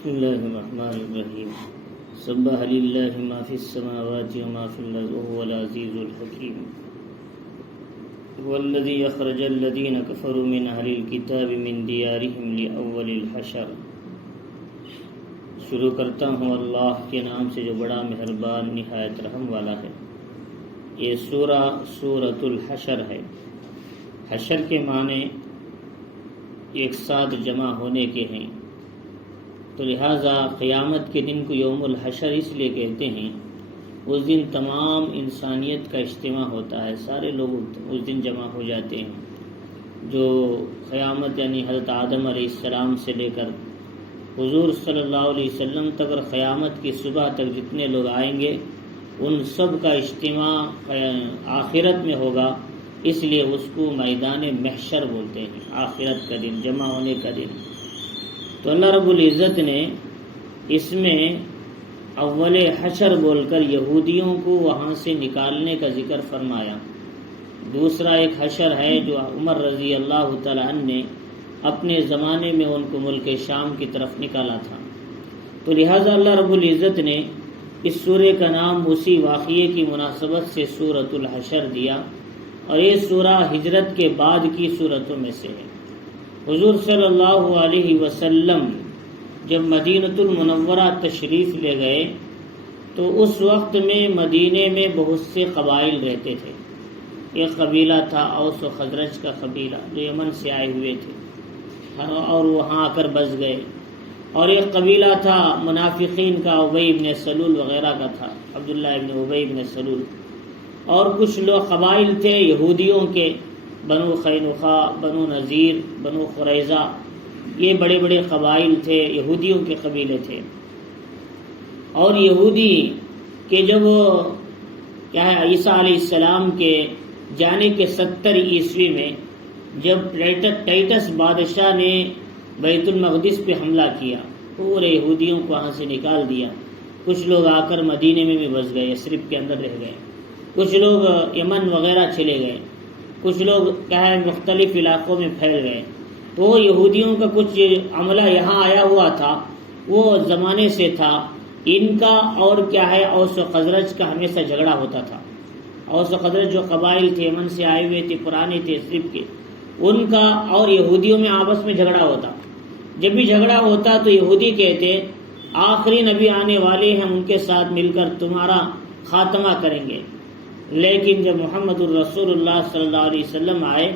بسم اللہ الرحمن الرحیم سبح للہ ما فی السماوات وما فی الارض وهو العزیز الحکیم والذی اخرج الذین کفروا من اہل الکتاب من دیارہم لأول الحشر۔ شروع کرتا ہوں اللہ کے نام سے جو بڑا مہربان نہایت رحم والا ہے۔ یہ سورہ سورۃ الحشر ہے۔ حشر کے معنی ایک ساتھ جمع ہونے کے ہیں، تو لہٰذا قیامت کے دن کو یوم الحشر اس لیے کہتے ہیں، اس دن تمام انسانیت کا اجتماع ہوتا ہے، سارے لوگ اس دن جمع ہو جاتے ہیں۔ جو قیامت یعنی حضرت آدم علیہ السلام سے لے کر حضور صلی اللہ علیہ وسلم تک اور قیامت کی صبح تک جتنے لوگ آئیں گے ان سب کا اجتماع آخرت میں ہوگا، اس لیے اس کو میدان محشر بولتے ہیں، آخرت کا دن، جمع ہونے کا دن۔ تو اللہ رب العزت نے اس میں اول حشر بول کر یہودیوں کو وہاں سے نکالنے کا ذکر فرمایا۔ دوسرا ایک حشر ہے جو عمر رضی اللہ تعالیٰ عنہ نے اپنے زمانے میں ان کو ملک شام کی طرف نکالا تھا۔ تو لہٰذا اللہ رب العزت نے اس سورہ کا نام اسی واقعے کی مناسبت سے سورۃ الحشر دیا، اور یہ سورہ ہجرت کے بعد کی سورتوں میں سے ہے۔ حضور صلی اللہ علیہ وسلم جب مدینۃ المنورہ تشریف لے گئے تو اس وقت میں مدینے میں بہت سے قبائل رہتے تھے۔ ایک قبیلہ تھا اوس و خزرج کا قبیلہ جو یمن سے آئے ہوئے تھے اور وہاں آ کر بس گئے، اور ایک قبیلہ تھا منافقین کا، ابی بن سلول وغیرہ کا تھا، عبداللہ بن ابی بن سلول، اور کچھ لوگ قبائل تھے یہودیوں کے، بنو قینقاع، بنو نذیر، بنو قریظہ، یہ بڑے بڑے قبائل تھے، یہودیوں کے قبیلے تھے۔ اور یہودی کہ جب عیسیٰ علیہ السلام کے جانے کے 70 عیسوی میں جب ٹائٹس بادشاہ نے بیت المقدس پہ حملہ کیا، پورے یہودیوں کو وہاں سے نکال دیا۔ کچھ لوگ آ کر مدینے میں بھی بس گئے، یثرب کے اندر رہ گئے، کچھ لوگ یمن وغیرہ چلے گئے، کچھ لوگ مختلف علاقوں میں پھیل گئے۔ تو یہودیوں کا کچھ عملہ یہاں آیا ہوا تھا، وہ زمانے سے تھا۔ ان کا اور اوس و خزرج کا ہمیشہ جھگڑا ہوتا تھا۔ اوس و خزرج جو قبائل تھے، یمن سے آئے ہوئے تھے، پرانے تھے یثرب کے، ان کا اور یہودیوں میں آپس میں جھگڑا ہوتا۔ جب بھی جھگڑا ہوتا تو یہودی کہتے آخری نبی آنے والے ہیں، ان کے ساتھ مل کر تمہارا خاتمہ کریں گے۔ لیکن جب محمد الرسول اللہ صلی اللہ علیہ وسلم آئے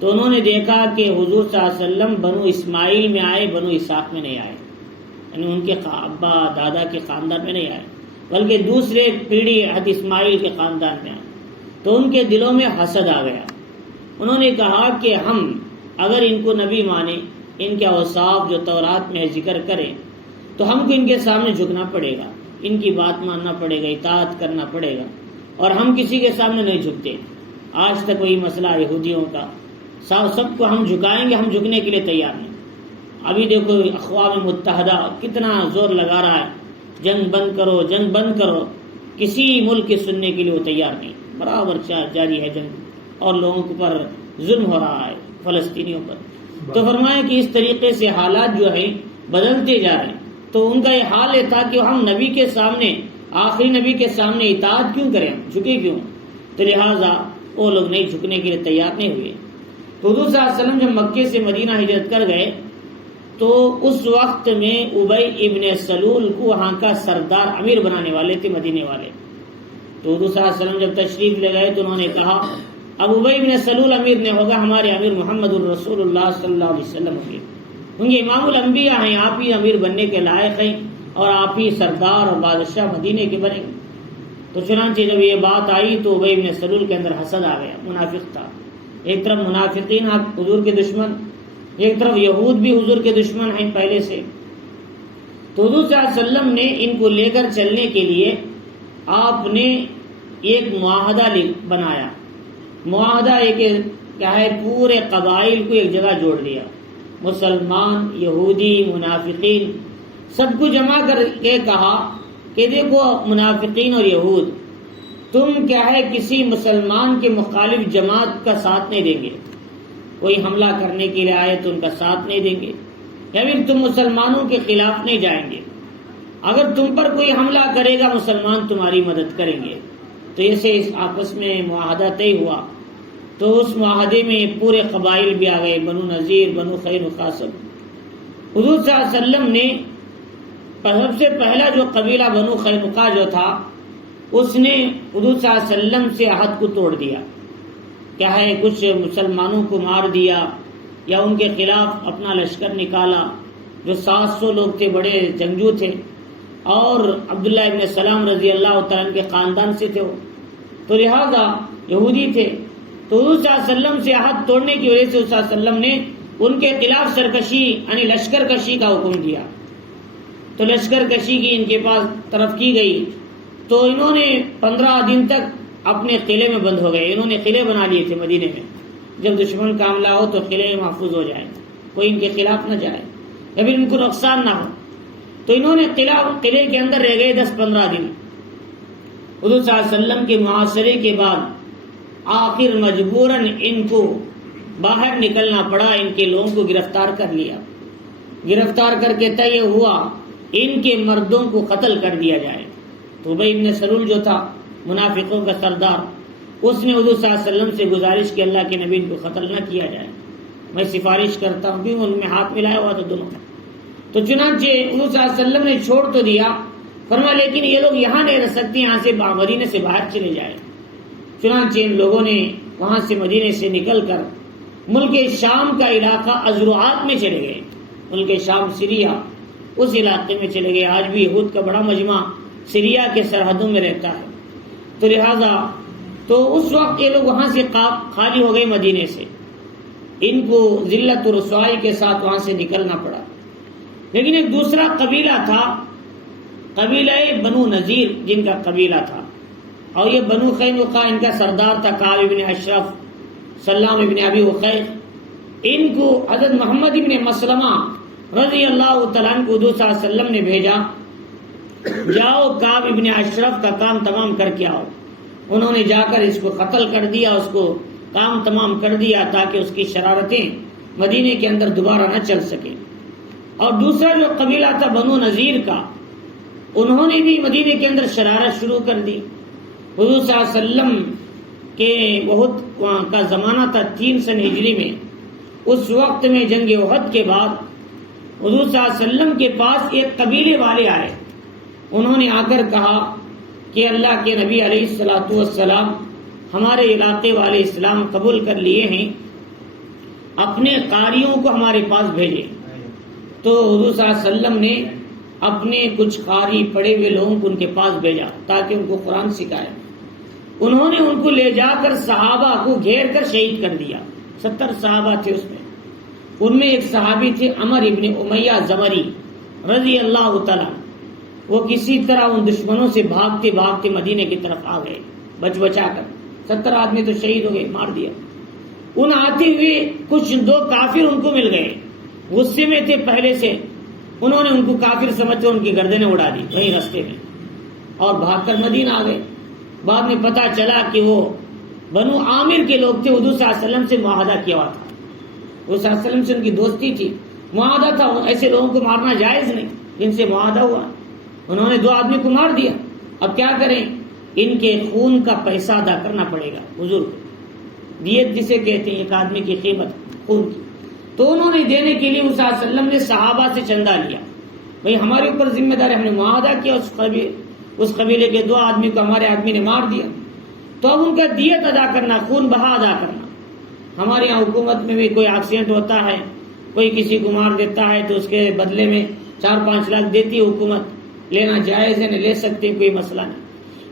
تو انہوں نے دیکھا کہ حضور صلی اللہ علیہ وسلم بنو اسماعیل میں آئے، بنو اسحاق میں نہیں آئے، یعنی ان کے ابا دادا کے خاندان میں نہیں آئے، بلکہ دوسرے پیڑھی حضرت اسماعیل کے خاندان میں آئے۔ تو ان کے دلوں میں حسد آ گیا۔ انہوں نے کہا کہ ہم اگر ان کو نبی مانیں، ان کے اوصاف جو تورات میں ذکر کریں، تو ہم کو ان کے سامنے جھکنا پڑے گا، ان کی بات ماننا پڑے گا، اطاعت کرنا پڑے گا، اور ہم کسی کے سامنے نہیں جھکتے۔ آج تک وہی مسئلہ یہودیوں کا، سب کو ہم جھکائیں گے، ہم جھکنے کے لیے تیار نہیں۔ ابھی دیکھو اقوام متحدہ کتنا زور لگا رہا ہے، جنگ بند کرو، جنگ بند کرو، کسی ملک کے سننے کے لیے وہ تیار نہیں، برابر جاری ہے جنگ، اور لوگوں کے اوپر ظلم ہو رہا ہے، فلسطینیوں پر۔ تو فرمایا کہ اس طریقے سے حالات جو ہیں بدلتے جا رہے ہیں۔ تو ان کا یہ حال یہ تھا کہ ہم نبی کے سامنے، آخری نبی کے سامنے اطاعت کیوں کریں، جھکے کیوں؟ تو لہٰذا وہ لوگ نہیں جھکنے کے لیے تیار نہیں ہوئے۔ تو حضور صلی اللہ علیہ وسلم جب مکے سے مدینہ ہجرت کر گئے تو اس وقت میں ابی ابن سلول کو وہاں کا سردار امیر بنانے والے تھے مدینے والے۔ تو حضور صلی اللہ علیہ وسلم جب تشریف لے گئے تو انہوں نے کہا اب ابی ابن سلول امیر نے ہوگا، ہمارے امیر محمد الرسول اللہ صلی اللہ علیہ وسلم امیر، کیونکہ امام الانبیاء ہیں، آپ ہی امیر بننے کے لائق ہیں، اور آپ ہی سردار اور بادشاہ مدینے کے بنے۔ تو چنانچہ جب یہ بات آئی تو ابی بن سلول کے اندر حسد آ گیا، منافق تھا۔ ایک طرف منافقین حضور کے دشمن، ایک طرف یہود بھی حضور کے دشمن ہیں پہلے سے۔ تو حضور صلی اللہ علیہ وسلم نے ان کو لے کر چلنے کے لیے آپ نے ایک معاہدہ بنایا۔ معاہدہ پورے قبائل کو ایک جگہ جوڑ دیا، مسلمان، یہودی، منافقین، سب کو جمع کر کے کہا کہ دیکھو منافقین اور یہود، تم کسی مسلمان کے مخالف جماعت کا ساتھ نہیں دیں گے، کوئی حملہ کرنے کے لیے آئے تو ان کا ساتھ نہیں دیں گے، یا پھر تم مسلمانوں کے خلاف نہیں جائیں گے، اگر تم پر کوئی حملہ کرے گا مسلمان تمہاری مدد کریں گے۔ تو ایسے اس آپس میں معاہدہ طے ہوا، تو اس معاہدے میں پورے قبائل بھی آ گئے، بنو نذیر، بنو قینقاع سب۔ حضور صلی اللہ علیہ وسلم نے سب سے پہلا جو قبیلہ بنو قینقاع جو تھا، اس نے حضور صلی اللہ علیہ وسلم سے عہد کو توڑ دیا، کیا ہے کچھ مسلمانوں کو مار دیا یا ان کے خلاف اپنا لشکر نکالا، جو 700 لوگ تھے، بڑے جنگجو تھے، اور عبداللہ ابن سلام رضی اللہ تعالیٰ عنہ کے خاندان سے تھے وہ، تو لہذا یہودی تھے۔ تو حضور صلی اللہ علیہ وسلم سے عہد توڑنے کی وجہ سے حضور صلی اللہ علیہ وسلم نے ان کے خلاف سرکشی یعنی لشکر کشی کا حکم دیا، تو لشکر کشی کی ان کے پاس طرف کی گئی، تو انہوں نے 15 دن تک اپنے قلعے میں بند ہو گئے۔ انہوں نے قلعے بنا لیے تھے مدینے میں، جب دشمن کا حملہ ہو تو قلعے میں محفوظ ہو جائے، کوئی ان کے خلاف نہ جائے یا پھر ان کو نقصان نہ ہو۔ تو انہوں نے قلعے کے اندر رہ گئے 10-15 دن۔ حضور صلی اللہ علیہ وسلم کے محاصرے کے بعد آخر مجبوراً ان کو باہر نکلنا پڑا، ان کے لوگوں کو گرفتار کر لیا۔ گرفتار کر کے طے ہوا ان کے مردوں کو قتل کر دیا جائے۔ تو ابی بن سلول جو تھا منافقوں کا سردار، اس نے حضور صلی اللہ علیہ وسلم سے گزارش کی اللہ کے نبی ان کو قتل نہ کیا جائے، میں سفارش کرتا ہوں، کیوں ان میں ہاتھ ملایا ہوا تھا دونوں۔ تو چنانچہ حضور صلی اللہ علیہ وسلم نے چھوڑ تو دیا، فرمایا لیکن یہ لوگ یہاں نہیں رہ سکتے، یہاں سے مدینے سے باہر چلے جائے۔ چنانچہ ان لوگوں نے وہاں سے مدینے سے نکل کر ملک شام کا علاقہ ازروعات میں چلے گئے۔ ملک شام سیریا، اس علاقے میں چلے گئے۔ آج بھی یہود کا بڑا مجمع سیریا کے سرحدوں میں رہتا ہے، تو لہذا تو اس وقت یہ لوگ وہاں سے خالی ہو گئے مدینے سے، ان کو ذلت و رسوائی کے ساتھ وہاں سے نکلنا پڑا۔ لیکن ایک دوسرا قبیلہ تھا، قبیلہ بنو نذیر جن کا قبیلہ تھا، اور یہ بنو قینقاع ان کا سردار تھا کعب ابن اشرف، سلام ابن ابی وقیص۔ ان کو حضرت محمد ابن مسلمہ رضی اللہ تعالیٰ عنہ کو حضور صلی اللہ علیہ وسلم نے بھیجا، جاؤ کعب ابن اشرف کا کام تمام کر کے آؤ۔ انہوں نے جا کر اس کو قتل کر دیا، اس کو کام تمام کر دیا تاکہ اس کی شرارتیں مدینے کے اندر دوبارہ نہ چل سکیں۔ اور دوسرا جو قبیلہ تھا بنو نذیر کا، انہوں نے بھی مدینے کے اندر شرارت شروع کر دی۔ حضور صلی اللہ علیہ وسلم کے احد کا زمانہ تھا 3 سن ہجری میں، اس وقت میں جنگ احد کے بعد حضور صلی اللہ علیہ وسلم کے پاس ایک قبیلے والے آئے۔ انہوں نے آ کر کہا کہ اللہ کے نبی علیہ الصلوۃ والسلام ہمارے علاقے والے اسلام قبول کر لیے ہیں، اپنے قاریوں کو ہمارے پاس بھیجے۔ تو حضور صلی اللہ علیہ وسلم نے اپنے کچھ قاری پڑے ہوئے لوگوں کو ان کے پاس بھیجا تاکہ ان کو قرآن سکھائے۔ انہوں نے ان کو لے جا کر صحابہ کو گھیر کر شہید کر دیا۔ 70 صحابہ تھے اس میں، ان میں ایک صحابی تھے عمر ابن امیہ زمری رضی اللہ تعالیٰ، وہ کسی طرح ان دشمنوں سے بھاگتے بھاگتے مدینے کی طرف آ گئے، بچ بچا کر۔ 70 آدمی تو شہید ہو گئے، مار دیا۔ ان آتے ہوئے کچھ 2 کافر ان کو مل گئے، غصے میں تھے پہلے سے، انہوں نے ان کو کافر سمجھ کر ان کی گردنیں اڑا دی وہیں رستے میں، اور بھاگ کر مدینہ آ گئے۔ بعد میں پتا چلا کہ وہ بنو عامر کے لوگ تھے، حضور صلی اللہ علیہ وسلم سے معاہدہ کیا ہوا تھا، حضور صلی اللہ علیہ وسلم سے ان کی دوستی تھی، معاہدہ تھا، ایسے لوگوں کو مارنا جائز نہیں، جن سے معاہدہ ہوا۔ انہوں نے 2 آدمی کو مار دیا، اب کیا کریں؟ ان کے خون کا پیسہ ادا کرنا پڑے گا حضور کو، دیت جسے کہتے ہیں، ایک آدمی کی قیمت خون کی۔ تو انہوں نے دینے کے لیے صلی اللہ علیہ وسلم نے صحابہ سے چندہ لیا، بھئی ہمارے اوپر ذمہ دار ہے، ہم نے معاہدہ کیا، اس قبیلے کے 2 آدمی کو ہمارے آدمی نے مار دیا، تو اب ان کا دیت ادا کرنا، خون بہا ادا کرنا۔ ہمارے یہاں حکومت میں بھی کوئی ایکسیڈنٹ ہوتا ہے، کوئی کسی کو مار دیتا ہے تو اس کے بدلے میں 4-5 لاکھ دیتی ہے حکومت، لینا جائز ہے، لے سکتے ہیں، کوئی مسئلہ نہیں۔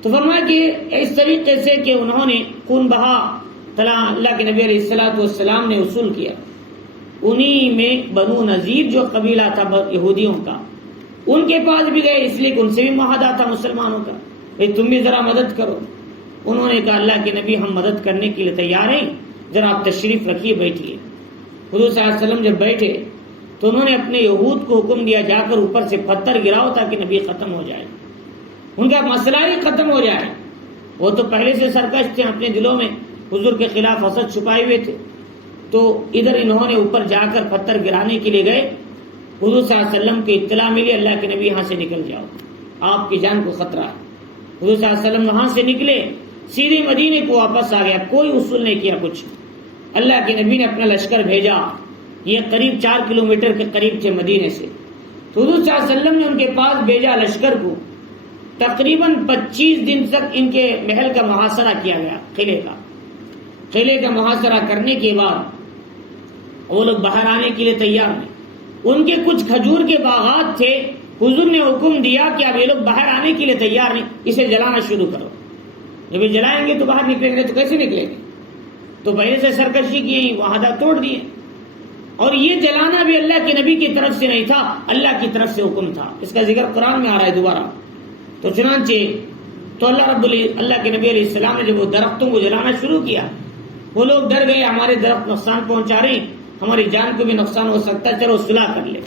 تو فرمایا کہ اس طریقے سے کہ انہوں نے خون بہا اللہ کے نبی علیہ الصلوۃ والسلام نے وصول کیا۔ انہی میں بنو نذیر جو قبیلہ تھا یہودیوں کا، ان کے پاس بھی گئے، اس لیے کہ ان سے بھی معاہدہ تھا مسلمانوں کا، بھئی تم بھی ذرا مدد کرو۔ انہوں نے کہا اللہ کے نبی ہم مدد کرنے کے لیے تیار ہیں، ذرا آپ تشریف رکھیے، بیٹھیے۔ حضور صلی اللہ علیہ وسلم جب بیٹھے تو انہوں نے اپنے یہود کو حکم دیا جا کر اوپر سے پتھر گراؤ تاکہ نبی ختم ہو جائے، ان کا مسئلہ ہی ختم ہو جائے۔ وہ تو پہلے سے سرکش تھے، اپنے دلوں میں حضور کے خلاف حسد چھپائے ہوئے تھے۔ تو ادھر انہوں نے اوپر جا کر پتھر گرانے کے لیے گئے حضور صلی اللہ علیہ وسلم کی اطلاع ملی اللہ کے نبی یہاں سے نکل جاؤ، آپ کی جان کو خطرہ ہے۔ حضور صلی اللہ علیہ وسلم وہاں سے نکلے، سیدھے مدینے کو واپس آ گیا، کوئی اصول نہیں کیا کچھ۔ اللہ کے نبی نے اپنا لشکر بھیجا، یہ قریب 4 کلومیٹر کے قریب تھے مدینے سے، تو حضور صلی اللہ علیہ وسلم نے ان کے پاس بھیجا لشکر کو۔ تقریباً 25 دن تک ان کے محل کا محاصرہ کیا گیا، قلعے کا محاصرہ کرنے کے بعد وہ لوگ باہر آنے کے لیے تیار نہیں۔ ان کے کچھ کھجور کے باغات تھے، حضور نے حکم دیا کہ اب یہ لوگ باہر آنے کے لیے تیار نہیں، اسے جلانا شروع کرو۔ جب یہ جلائیں گے تو باہر نکلیں گے، تو کیسے نکلیں گے؟ تو پہلے سے سرکشی کی، وعدہ توڑ دیے۔ اور یہ جلانا بھی اللہ کے نبی کی طرف سے نہیں تھا، اللہ کی طرف سے حکم تھا، اس کا ذکر قرآن میں آ رہا ہے دوبارہ۔ تو چنانچہ تو اللہ کے نبی علیہ السلام نے جب وہ درختوں کو جلانا شروع کیا، وہ لوگ ڈر گئے، ہمارے درخت نقصان پہنچا رہے ہیں، ہماری جان کو بھی نقصان ہو سکتا ہے، چلو صلح کر لیں۔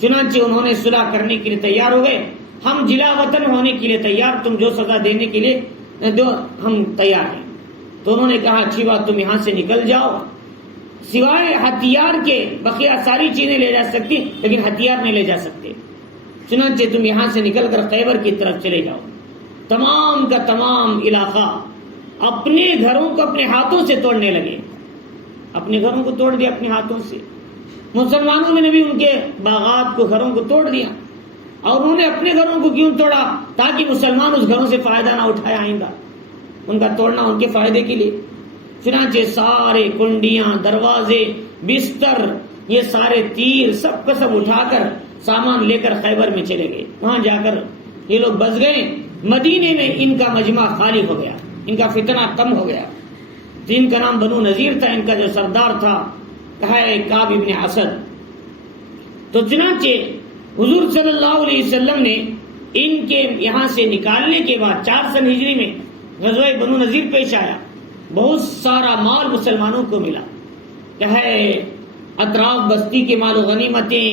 چنانچہ انہوں نے صلح کرنے کے لیے تیار ہو گئے، ہم جلا وطن ہونے کے لیے تیار، تم جو سزا دینے کے لیے دو ہم تیار ہیں۔ تو انہوں نے کہا اچھی بات، تم یہاں سے نکل جاؤ، سوائے ہتھیار کے بقیہ ساری چیزیں لے جا سکتی لیکن ہتھیار نہیں لے جا سکتے۔ چنانچہ تم یہاں سے نکل کر خیبر کی طرف چلے جاؤ۔ تمام کا تمام علاقہ اپنے گھروں کو اپنے ہاتھوں سے توڑنے لگے، اپنے گھروں کو توڑ دیا اپنے ہاتھوں سے۔ مسلمانوں نے بھی ان کے باغات کو، گھروں کو توڑ دیا، اور انہوں نے اپنے گھروں کو کیوں توڑا؟ تاکہ مسلمان اس گھروں سے فائدہ نہ اٹھائے آئندہ، ان کا توڑنا ان کے فائدے کے لیے۔ چنانچہ سارے کنڈیاں، دروازے، بستر، یہ سارے تیر سب کا سب اٹھا کر سامان لے کر خیبر میں چلے گئے۔ وہاں جا کر یہ لوگ بس گئے، مدینے میں ان کا مجمع خالی ہو گیا، ان کا فتنہ کم ہو گیا۔ جن کا نام بنو نذیر تھا، ان کا جو سردار تھا کہا ہے کعب ابن اسد۔ تو چنانچہ حضور صلی اللہ علیہ وسلم نے ان کے یہاں سے نکالنے کے بعد 4 سن ہجری میں غزوہ بنو نذیر پیش آیا، بہت سارا مال مسلمانوں کو ملا، کہے اطراف بستی کے مال و غنیمتیں،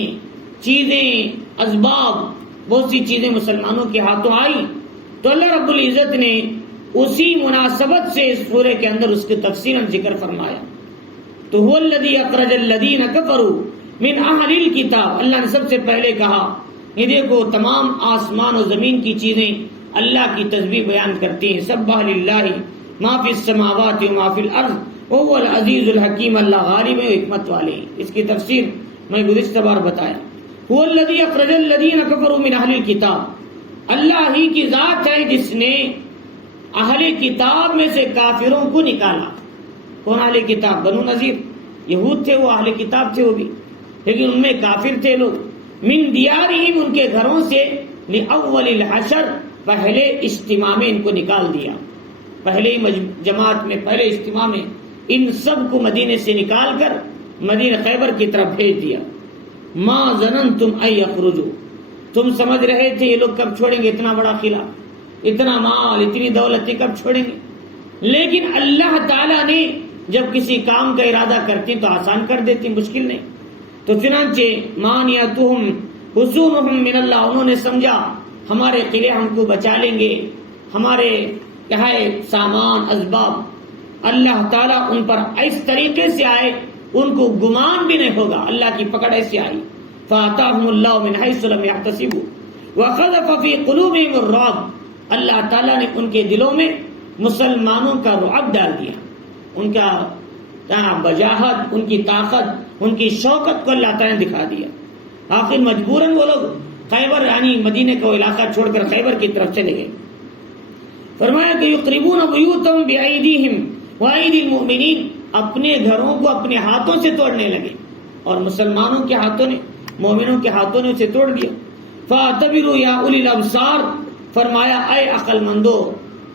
چیزیں، اسباب، بہت سی چیزیں مسلمانوں کے ہاتھوں آئی۔ تو اللہ رب العزت نے اسی مناسبت سے اس سورے کے اندر اس کی تفصیلاً ذکر فرمایا۔ تو هو الذی اخرج الذین کفروا من اہل الکتاب، اللہ نے سب سے پہلے کہا یہ دیکھو تمام آسمان و زمین کی چیزیں اللہ کی تسبیح بیان کرتی ہیں، سبح للہ ما فی السماوات و ما فی الارض وهو العزیز الحکیم، اللہ غالب ہے، حکمت والے ہیں۔ اس کی تفسیر میں گزشتہ بار بتایا۔ هو الذی اخرج الذین کفروا من اہل الکتاب، اللہ ہی کی ذات ہے جس نے اہل کتاب میں سے کافروں کو نکالا۔ کون اہل کتاب؟ بنو نذیر، یہود تھے، وہ اہل کتاب تھے وہ بھی، لیکن ان میں کافر تھے لوگ۔ من دیارہم، ان کے گھروں سے، لأول الحشر، پہلے اجتماع میں ان کو نکال دیا، پہلے جماعت میں، پہلے اجتماع میں ان سب کو مدینے سے نکال کر مدینہ خیبر کی طرف بھیج دیا۔ ما ظننتم ان یخرجوا، تم سمجھ رہے تھے یہ لوگ کب چھوڑیں گے اتنا بڑا قلعہ، اتنا مال، اتنی دولت کب چھوڑیں گے؟ لیکن اللہ تعالیٰ نے جب کسی کام کا ارادہ کرتی تو آسان کر دیتی، مشکل نہیں۔ تو چنانچہ مانیتہم حصونہم من اللہ، انہوں نے سمجھا ہمارے قلعے ہم کو بچا لیں گے، ہمارے کیا ہے سامان، اسباب، اللہ تعالیٰ ان پر اس طریقے سے آئے ان کو گمان بھی نہیں ہوگا، اللہ کی پکڑ ایسے آئی۔ فَآتَاهُمُ اللَّهُ مِنْ حَيْثُ لَمْ يَحْتَسِبُوا وَقَذَفَ فِي قُلُوبِهِمُ الرُّعْبَ، اللہ تعالیٰ نے ان کے دلوں میں مسلمانوں کا رعب ڈال دیا، ان کا بجاہت، ان کی طاقت، ان کی شوکت کو اللہ تعالیٰ نے دکھا دیا۔ آخر مجبوراً وہ لوگ خیبر یعنی مدینے کا علاقہ چھوڑ کر خیبر کی طرف چلے گئے۔ فرمایا کہ یقربون بیوتہم بایدیہم وایدی المؤمنین، اپنے گھروں کو اپنے ہاتھوں سے توڑنے لگے، اور مسلمانوں کے ہاتھوں نے، مومنوں کے ہاتھوں نے اسے توڑ دیا۔ فاعتبروا یا اولی الابصار، فرمایا اے عقل مندو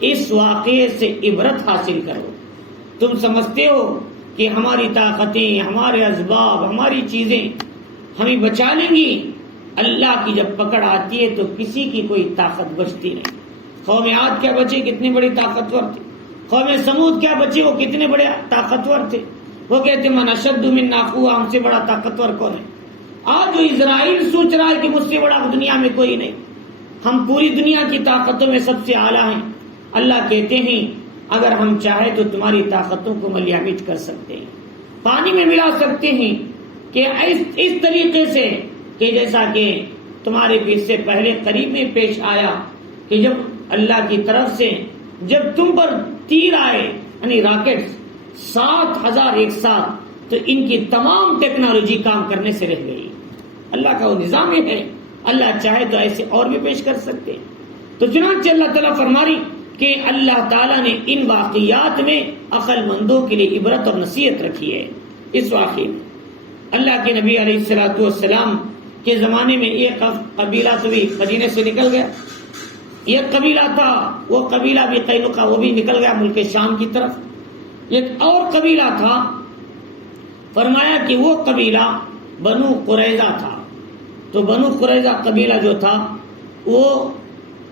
اس واقعے سے عبرت حاصل کرو۔ تم سمجھتے ہو کہ ہماری طاقتیں، ہمارے اسباب، ہماری چیزیں ہمیں بچا لیں گی؟ اللہ کی جب پکڑ آتی ہے تو کسی کی کوئی طاقت بچتی نہیں۔ قوم عاد کیا بچے، کتنے بڑی طاقتور تھے، قوم سمود کیا بچے، وہ کتنے بڑے طاقتور تھے، وہ کہتے من اشد منا قوہ، ہم سے بڑا طاقتور کون ہے؟ آج جو اسرائیل سوچ رہا ہے کہ مجھ سے بڑا دنیا میں کوئی نہیں، ہم پوری دنیا کی طاقتوں میں سب سے اعلیٰ ہیں۔ اللہ کہتے ہیں اگر ہم چاہیں تو تمہاری طاقتوں کو ملیامت کر سکتے ہیں، پانی میں ملا سکتے ہیں، کہ اس طریقے سے کہ جیسا کہ تمہارے بھی اس سے پہلے قریب میں پیش آیا کہ جب اللہ کی طرف سے جب تم پر تیر آئے یعنی راکٹ 7,000 ایک ساتھ تو ان کی تمام ٹیکنالوجی کام کرنے سے رہ گئی. اللہ کا وہ نظام ہی ہے، اللہ چاہے تو ایسے اور بھی پیش کر سکتے. تو چنانچہ اللہ تعالیٰ فرماری کہ اللہ تعالیٰ نے ان واقعات میں عقل مندوں کے لیے عبرت اور نصیحت رکھی ہے. اس واقعے میں اللہ کے نبی علیہ الصلوۃ والسلام کے زمانے میں ایک قبیلہ تو بھی مدینے سے نکل گیا. ایک قبیلہ تھا، وہ قبیلہ بھی قینقاع، وہ بھی نکل گیا ملک شام کی طرف. ایک اور قبیلہ تھا، فرمایا کہ وہ قبیلہ بنو قریظہ تھا. تو بنو قریظہ قبیلہ جو تھا وہ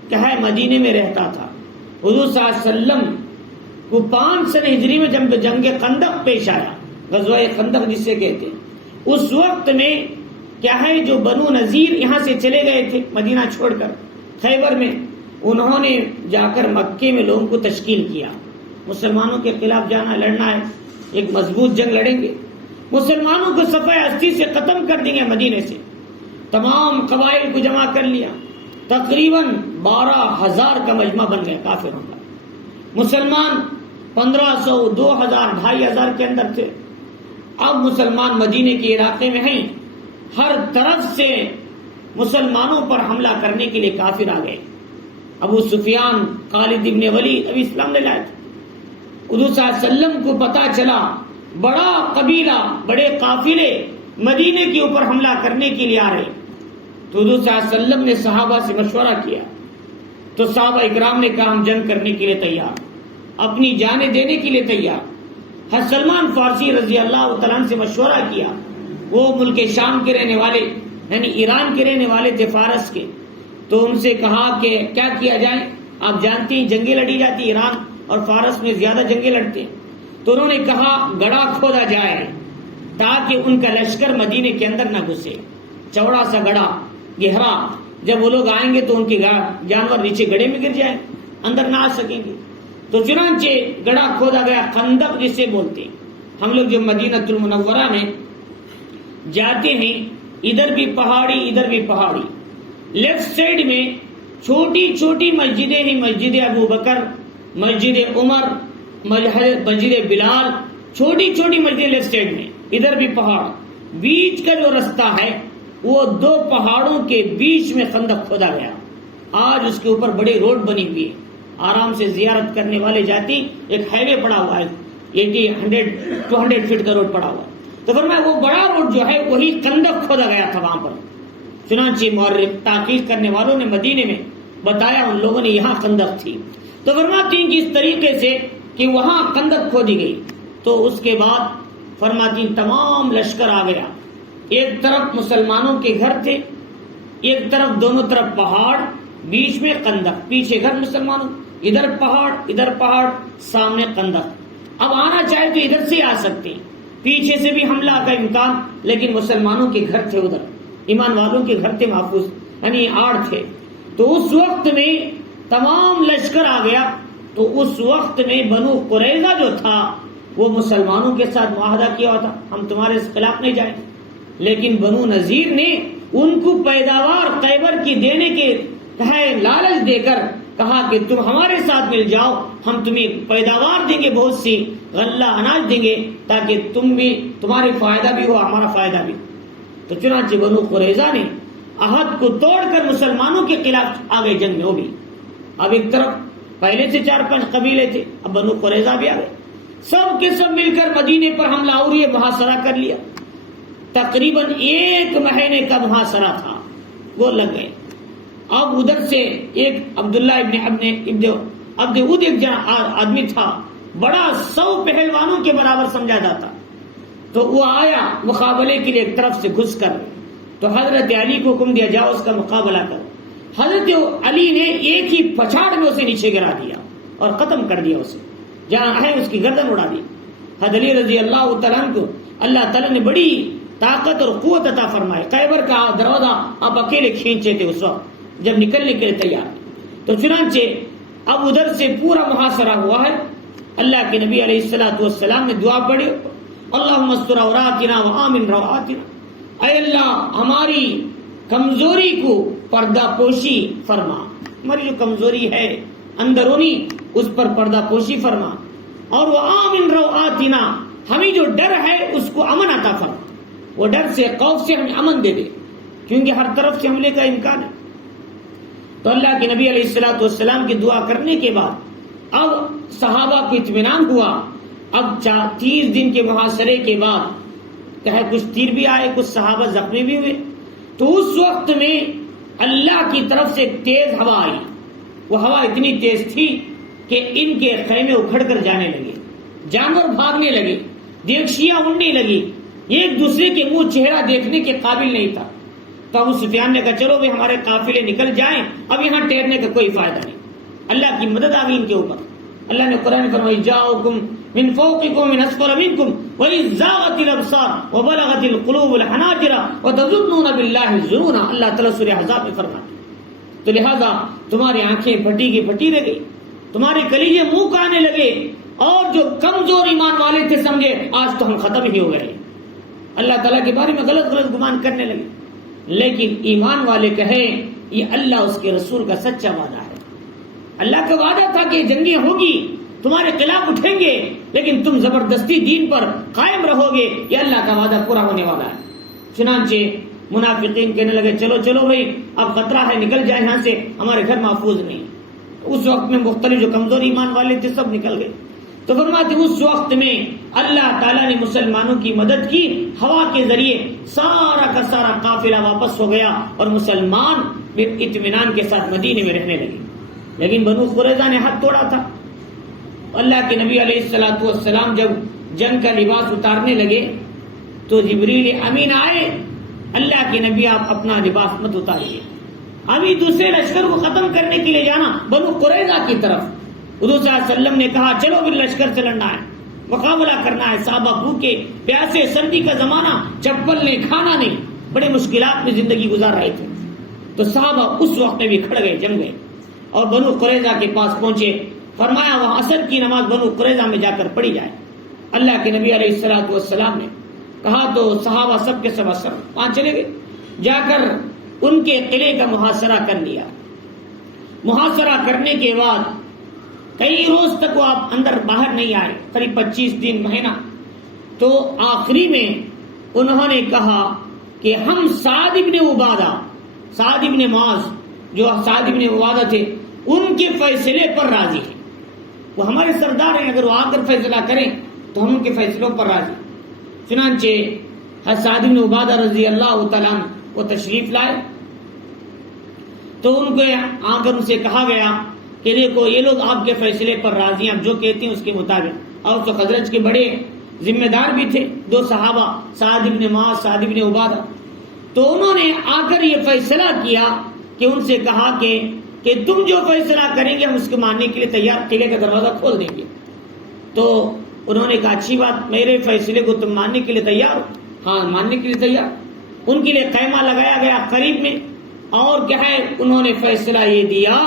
کیا ہے مدینے میں رہتا تھا. حضور صلی اللہ علیہ وسلم کو 5 سن ہجری میں جب جنگ خندق پیش آیا، غزوہ خندق جس سے کہتے ہیں، اس وقت میں کیا ہے جو بنو نذیر یہاں سے چلے گئے تھے مدینہ چھوڑ کر خیبر میں، انہوں نے جا کر مکے میں لوگوں کو تشکیل کیا. مسلمانوں کے خلاف جانا لڑنا ہے، ایک مضبوط جنگ لڑیں گے، مسلمانوں کو صفحہ ہستی سے ختم کر دیں گے. مدینے سے تمام قبائل کو جمع کر لیا، تقریباً 12,000 کا مجمع بن گیا کافروں کا. مسلمان 1,500 2,000 2,500 کے اندر تھے. اب مسلمان مدینے کے علاقے میں ہیں، ہر طرف سے مسلمانوں پر حملہ کرنے کے لیے کافر آ گئے. ابو سفیان، خالد ابن ولید ابھی اسلام لے لائے تھے. حضور صلی اللہ علیہ وسلم کو پتا چلا بڑا قبیلہ، بڑے قافلے مدینے کے اوپر حملہ کرنے کے لیے آ رہے. تو حضور صلی اللہ علیہ وسلم نے صحابہ سے مشورہ کیا. تو صحابہ اکرام نے کہا ہم جنگ کرنے کے لیے تیار، اپنی جانیں دینے کے لیے تیار. حضرت سلمان فارسی رضی اللہ تعالیٰ عنہ سے مشورہ کیا. وہ ملک شام کے رہنے والے یعنی ایران کے رہنے والے تھے، فارس کے. تو ان سے کہا کہ کیا کیا جائے، آپ جانتے ہیں جنگیں لڑی جاتی، ایران اور فارس میں زیادہ جنگیں لڑتے ہیں. تو انہوں نے کہا گڑھا کھودا جائے تاکہ ان کا لشکر مدینے کے اندر نہ گھسے. چوڑا سا گڑھا گہرا، جب وہ لوگ آئیں گے تو ان کے جانور نیچے گڑھے میں گر جائیں، اندر نہ آ سکیں گے. تو چنانچہ گڑھا کھودا گیا، خندق جسے بولتے ہیں. ہم لوگ جو مدینہ المنورہ میں جاتے ہیں، ادھر بھی پہاڑی ادھر بھی پہاڑی. لیفٹ سائڈ میں چھوٹی چھوٹی مسجدیں ہیں، مسجد ابو بکر، مسجد عمر، مسجد بلال، چھوٹی چھوٹی مسجد لیفٹ سائڈ میں. ادھر بھی پہاڑ، بیچ کا جو رستہ ہے وہ 2 پہاڑوں کے بیچ میں خندق کھودا گیا. آج اس کے اوپر بڑے روڈ بنی ہوئی ہے، آرام سے زیارت کرنے والے جاتی. ایک ہائی وے پڑا ہوا ہے، 100-200 فٹ کا روڈ پڑا ہوا ہے. تو فرمایا وہ بڑا روڈ جو ہے وہی خندق کھودا گیا تھا وہاں پر. چنانچہ مورخ تحقیق کرنے والوں نے مدینے میں بتایا ان لوگوں نے یہاں خندق تھی. تو فرماتی ہیں کہ اس طریقے سے کہ وہاں خندق کھودی گئی. تو اس کے بعد فرماتی ہیں تمام لشکر آ گیا. ایک طرف مسلمانوں کے گھر تھے، ایک طرف دونوں طرف پہاڑ، بیچ میں خندق، پیچھے گھر مسلمانوں، ادھر پہاڑ سامنے خندق. اب آنا چاہے تو ادھر سے آ سکتے ہیں، پیچھے سے بھی حملہ کا امکان، لیکن مسلمانوں کے گھر تھے ادھر، ایمان والوں کے گھر تھے محفوظ، یعنی آڑ تھے. تو اس وقت میں تمام لشکر آ گیا. تو اس وقت میں بنو قریظہ جو تھا وہ مسلمانوں کے ساتھ معاہدہ کیا ہوا تھا، ہم تمہارے خلاف نہیں جائیں. لیکن بنو نذیر نے ان کو پیداوار خیبر کی دینے کے لالچ دے کر کہا کہ تم ہمارے ساتھ مل جاؤ، ہم تمہیں پیداوار دیں گے، بہت سی غلہ اناج دیں گے تاکہ تمہارے فائدہ بھی ہو، ہمارا فائدہ بھی. تو چنانچہ بنو قریظہ نے عہد کو توڑ کر مسلمانوں کے خلاف آ گئے جنگ میں. وہ بھی اب ایک طرف پہلے سے 4-5 قبیلے تھے، اب بنو قریظہ بھی آ گئے. سب کے سب مل کر مدینے پر حملہ اور یہ محاصرہ کر لیا. تقریباً 1 مہینے کا محاصرہ تھا، وہ لگ گئے. اب ادھر سے ایک عبداللہ ابن عبد ود ایک آدمی تھا، بڑا 100 پہلوانوں کے برابر سمجھا جاتا. تو وہ آیا مقابلے کے لیے ایک طرف سے گھس کر. تو حضرت علی کو حکم دیا جاؤ اس کا مقابلہ کرو. حضرت علی نے ایک ہی پچھاڑ میں اسے نیچے گرا دیا اور ختم کر دیا، اسے جہاں ہے اس کی گردن اڑا دی. حضرت علی رضی اللہ تعالیٰ عنہ کو اللہ تعالیٰ نے بڑی طاقت اور قوت عطا فرمائے. خیبر کا دروازہ آپ اکیلے کھینچے تھے اس وقت جب نکلنے کے لیے تیار. تو چنانچہ اب ادھر سے پورا محاصرہ ہوا ہے. اللہ کے نبی علیہ الصلوۃ والسلام نے دعا پڑھی، اللہم استر عوراتنا وآمن روعاتنا، اے اللہ ہماری کمزوری کو پردہ پوشی فرما، ہماری جو کمزوری ہے اندرونی اس پر پردہ پوشی فرما، اور وہ آمن روآتنا، ہمیں جو ڈر ہے اس کو امن عطا فرما، وہ ڈر سے خوف سے ہمیں امن دے دے، کیونکہ ہر طرف سے حملے کا امکان ہے۔ تو اللہ کے نبی علیہ الصلوۃ والسلام کی دعا کرنے کے بعد اب صحابہ کو اطمینان ہوا۔ اب 30 دن کے محاصرے کے بعد کہے کچھ تیر بھی آئے، کچھ صحابہ زخمی بھی ہوئے، تو اس وقت میں اللہ کی طرف سے ایک تیز ہوا آئی۔ وہ ہوا اتنی تیز تھی کہ ان کے خیمے اکھڑ کر جانے لگے، جانور بھاگنے لگے، دیگچیاں اڑنے لگی، ایک دوسرے کے منہ چہرہ دیکھنے کے قابل نہیں تھا۔ تو ابو سفیان نے کہا چلو بھائی ہمارے قافلے نکل جائیں، اب یہاں ٹھہرنے کا کوئی فائدہ نہیں۔ اللہ کی مدد آ گئی ان کے اوپر۔ اللہ نے قرآن فرمائی جاؤکم من فوقکم من اسفل منکم وَإِذْ زَاغَتِ الْأَبْصَارُ وَبَلَغَتِ الْقُلُوبُ الْحَنَاجِرَ وَتَظُنُّونَ بِاللَّهِ الظُّنُونَ، اللہ تعالیٰ سورہ احزاب میں فرماتے ہیں۔ تو لہذا تمہاری آنکھیں پھٹی کی پھٹی رہ گئی، تمہارے کلیجے منہ کا آنے لگے، اور جو کمزور ایمان والے تھے سمجھے آج تو ہم ختم ہی ہو گئے، اللہ تعالیٰ کے بارے میں غلط غلط گمان کرنے لگے۔ لیکن ایمان والے کہیں یہ اللہ اس کے رسول کا سچا وعدہ ہے، اللہ کا وعدہ تھا کہ جنگیں ہوگی، تمہارے خلاف اٹھیں گے، لیکن تم زبردستی دین پر قائم رہو گے، یہ اللہ کا وعدہ پورا ہونے والا ہے۔ چنانچہ منافقین کہنے لگے چلو چلو بھائی اب خطرہ ہے، نکل جائے یہاں سے، ہمارے گھر محفوظ نہیں۔ اس وقت میں مختلف جو کمزور ایمان والے تھے سب نکل گئے۔ تو فرماتے اس وقت میں اللہ تعالیٰ نے مسلمانوں کی مدد کی، ہوا کے ذریعے سارا کا سارا قافلہ واپس ہو گیا، اور مسلمان اطمینان کے ساتھ مدینے میں رہنے لگے۔ لیکن بنو قریظہ نے ہاتھ توڑا تھا۔ اللہ کے نبی علیہ الصلوۃ والسلام جب جنگ کا لباس اتارنے لگے تو جبریل امین آئے، اللہ کے نبی آپ اپنا لباس مت اتاریے، ابھی دوسرے لشکر کو ختم کرنے کے لیے جانا بنو قریظہ کی طرف۔ حضور صلی اللہ علیہ وسلم نے کہا چلو پھر لشکر سے لڑنا ہے، مقابلہ کرنا ہے۔ صحابہ بھوکے پیاسے، سردی کا زمانہ، چپل نہیں، کھانا نہیں، بڑے مشکلات میں زندگی گزار رہے تھے۔ تو صحابہ اس وقت میں بھی کھڑ گئے، جم گئے، اور بنو قریظہ کے پاس پہنچے۔ فرمایا وہاں عصر کی نماز بنو قریظہ میں جا کر پڑھی جائے۔ اللہ کے نبی علیہ الصلوۃ والسلام نے کہا تو صحابہ سب کے سب عصر وہاں چلے گئے، جا کر ان کے قلعے کا محاصرہ کر لیا۔ محاصرہ کرنے کے بعد کئی روز تک وہ آپ اندر باہر نہیں آئے، قریب 25 دن، مہینہ۔ تو آخری میں انہوں نے کہا کہ ہم سعد ابن عبادہ، سعد ابن معاذ جو سعد ابن عبادہ تھے، ان کے فیصلے پر راضی ہیں، وہ ہمارے سردار ہیں، اگر وہ آ کر فیصلہ کریں تو ہم ان کے فیصلوں پر راضی۔ چنانچہ سعد بن عبادہ رضی اللہ تعالیٰ عنہ وہ تشریف لائے، تو ان کو آ کر ان سے کہا گیا کہ دیکھو یہ لوگ آپ کے فیصلے پر راضی ہیں، آپ جو کہتے ہیں اس کے مطابق۔ اور تو خزرج کے بڑے ذمہ دار بھی تھے، 2 صحابہ، سعد بن معاذ، سعد بن عبادہ۔ تو انہوں نے آ کر یہ فیصلہ کیا کہ ان سے کہا کہ تم جو فیصلہ کریں گے ہم اس کو ماننے کے لیے تیار، قلعے کا دروازہ کھول دیں گے۔ تو انہوں نے کہا اچھی بات، میرے فیصلے کو تم ماننے کے لیے تیار ہو؟ ہاں ماننے کے لیے تیار۔ ان کے لیے خیمہ لگایا گیا قریب میں، اور کیا ہے انہوں نے فیصلہ یہ دیا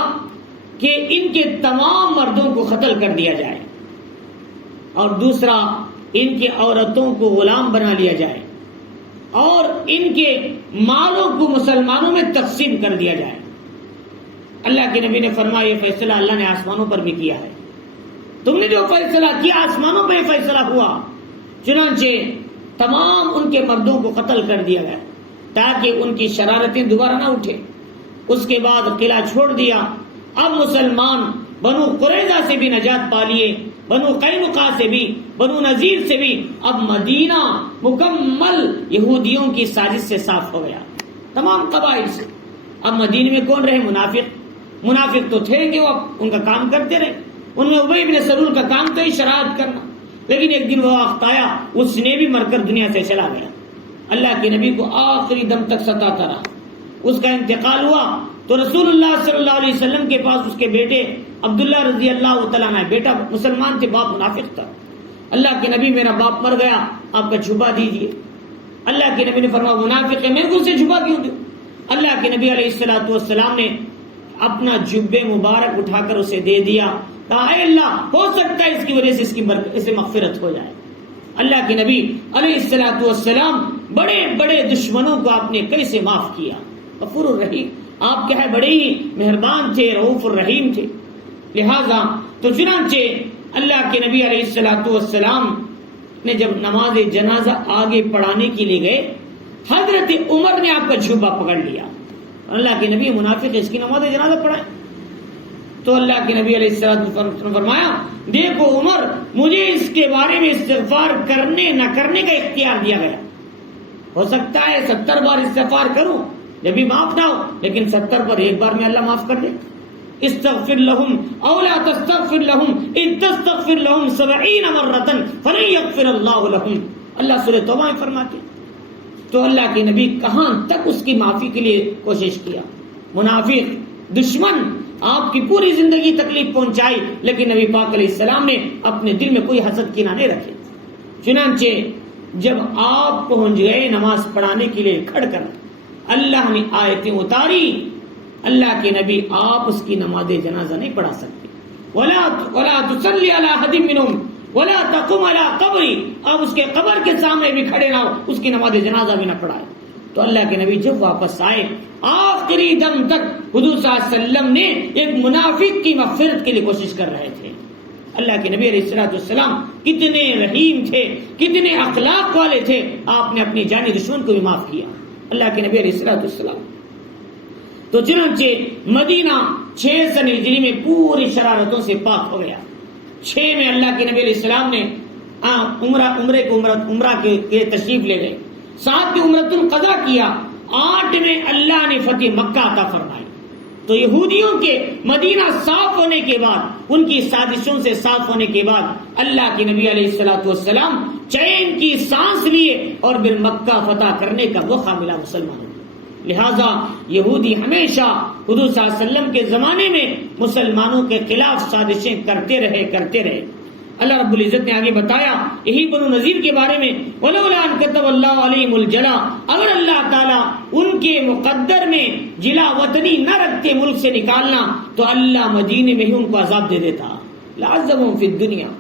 کہ ان کے تمام مردوں کو قتل کر دیا جائے، اور دوسرا ان کی عورتوں کو غلام بنا لیا جائے، اور ان کے مالوں کو مسلمانوں میں تقسیم کر دیا جائے۔ اللہ کے نبی نے فرمایا یہ فیصلہ اللہ نے آسمانوں پر بھی کیا ہے، تم نے جو فیصلہ کیا آسمانوں پہ فیصلہ ہوا۔ چنانچہ تمام ان کے مردوں کو قتل کر دیا گیا تاکہ ان کی شرارتیں دوبارہ نہ اٹھے۔ اس کے بعد قلعہ چھوڑ دیا۔ اب مسلمان بنو قریظہ سے بھی نجات پا لیے، بنو قینقاع سے بھی، بنو نذیر سے بھی۔ اب مدینہ مکمل یہودیوں کی سازش سے صاف ہو گیا، تمام قبائل سے۔ اب مدینے میں کون رہے؟ منافق تو تھے کہ وہ ان کا کام کرتے رہے، ان میں ابی بن سلول کا کام تو ہی شرارت کرنا۔ لیکن ایک دن وہ وقت آیا اس نے بھی مر کر دنیا سے چلا گیا، اللہ کے نبی کو آخری دم تک ستاتا رہا۔ اس کا انتقال ہوا تو رسول اللہ صلی اللہ علیہ وسلم کے پاس اس کے بیٹے عبداللہ رضی اللہ تعالیٰ عنہ، بیٹا مسلمان تھے، باپ منافق تھا۔ اللہ کے نبی میرا باپ مر گیا، آپ کا جھبا دیجیے۔ اللہ کے نبی نے فرمایا منافق ہے، میرے کو اسے جھبا کیوں دوں؟ اللہ کے نبی علیہ الصلوۃ والسلام نے اپنا جبے مبارک اٹھا کر اسے دے دیا، کہا اے اللہ ہو سکتا ہے اس کی وجہ سے اسے مغفرت ہو جائے۔ اللہ کے نبی علیہ الصلوۃ والسلام بڑے بڑے دشمنوں کو آپ نے کیسے معاف کیا، غفور الرحیم، آپ کیا ہے بڑے ہی مہربان تھے، رؤوف الرحیم تھے۔ لہذا تو چنانچہ اللہ کے نبی علیہ الصلوۃ والسلام نے جب نماز جنازہ آگے پڑھانے کے لیے گئے، حضرت عمر نے آپ کا جھوبا پکڑ لیا، اللہ کے نبی منافق اس کی نماز جنازہ پڑھائیں۔ تو اللہ کے نبی علیہ السلام نے فرمایا دیکھو عمر، مجھے اس کے بارے میں استغفار کرنے نہ کرنے کا اختیار دیا گیا، ہو سکتا ہے 70 بار استغفار کروں جب بھی معاف نہ ہو، لیکن 70 پر ایک بار میں اللہ معاف کر دے۔ استغفر لهم او لا تستغفر لهم ان تستغفر لهم 70 مرة فلن يغفر الله لهم، اللہ سورہ توبہ میں فرماتے۔ تو اللہ کے نبی کہاں تک اس کی معافی کے لیے کوشش کیا۔ منافق دشمن آپ کی پوری زندگی تکلیف پہنچائی، لیکن نبی پاک علیہ السلام نے اپنے دل میں کوئی حسد کینہ نہیں رکھے۔ چنانچہ جب آپ پہنچ گئے نماز پڑھانے کے لیے کھڑ کر، اللہ نے آیتیں اتاری، اللہ کے نبی آپ اس کی نماز جنازہ نہیں پڑھا سکتے۔ وَلَا تُصَلِّ عَلَىٰ أَحَدٍ مِّنْهُمْ وَلَا تَقُمْ عَلَىٰ قَبْرِهِ، آپ اس کے قبر کے سامنے بھی کھڑے نہ ہو، اس کی نماز جنازہ بھی نہ پڑھائے۔ تو اللہ کے نبی جب واپس آئے، آخری دم تک حضور صلی اللہ علیہ وسلم نے ایک منافق کی مغفرت کے لیے کوشش کر رہے تھے۔ اللہ کے نبی علیہ السلام کتنے رحیم تھے، کتنے اخلاق والے تھے، آپ نے اپنی جانی دشمن کو بھی معاف کیا۔ اللہ کے نبی علیہ السلام تو چنانچہ مدینہ 6 سن ہجری میں پوری شرارتوں سے پاک ہو گیا۔ 6 میں اللہ کے نبی علیہ السلام نے عمرہ کے تشریف لے گئے، 7 میں عمرۃ القضا کیا، 8 میں اللہ نے فتح مکہ عطا فرمائی۔ تو یہودیوں کے مدینہ صاف ہونے کے بعد، ان کی سازشوں سے صاف ہونے کے بعد، اللہ کے نبی علیہ الصلوۃ والسلام چین کی سانس لیے اور پھر مکہ فتح کرنے کا موقع ملا مسلمانوں کو۔ لہذا یہودی ہمیشہ حضور صلی اللہ علیہ وسلم کے زمانے میں مسلمانوں کے خلاف سازشیں کرتے رہے۔ اللہ رب العزت نے آگے بتایا یہی بنو نذیر کے بارے میں، وَلَوْلَا أَن كَتَبَ اللَّهُ عَلَيْهِمُ الْجَلَا، اگر اللہ تعالیٰ ان کے مقدر میں جلا وطنی نہ رکھتے ملک سے نکالنا، تو اللہ مدینے میں ہی ان کو عذاب دے دیتا۔ لَعَذَّبَهُمْ فِي الدُّنْيَا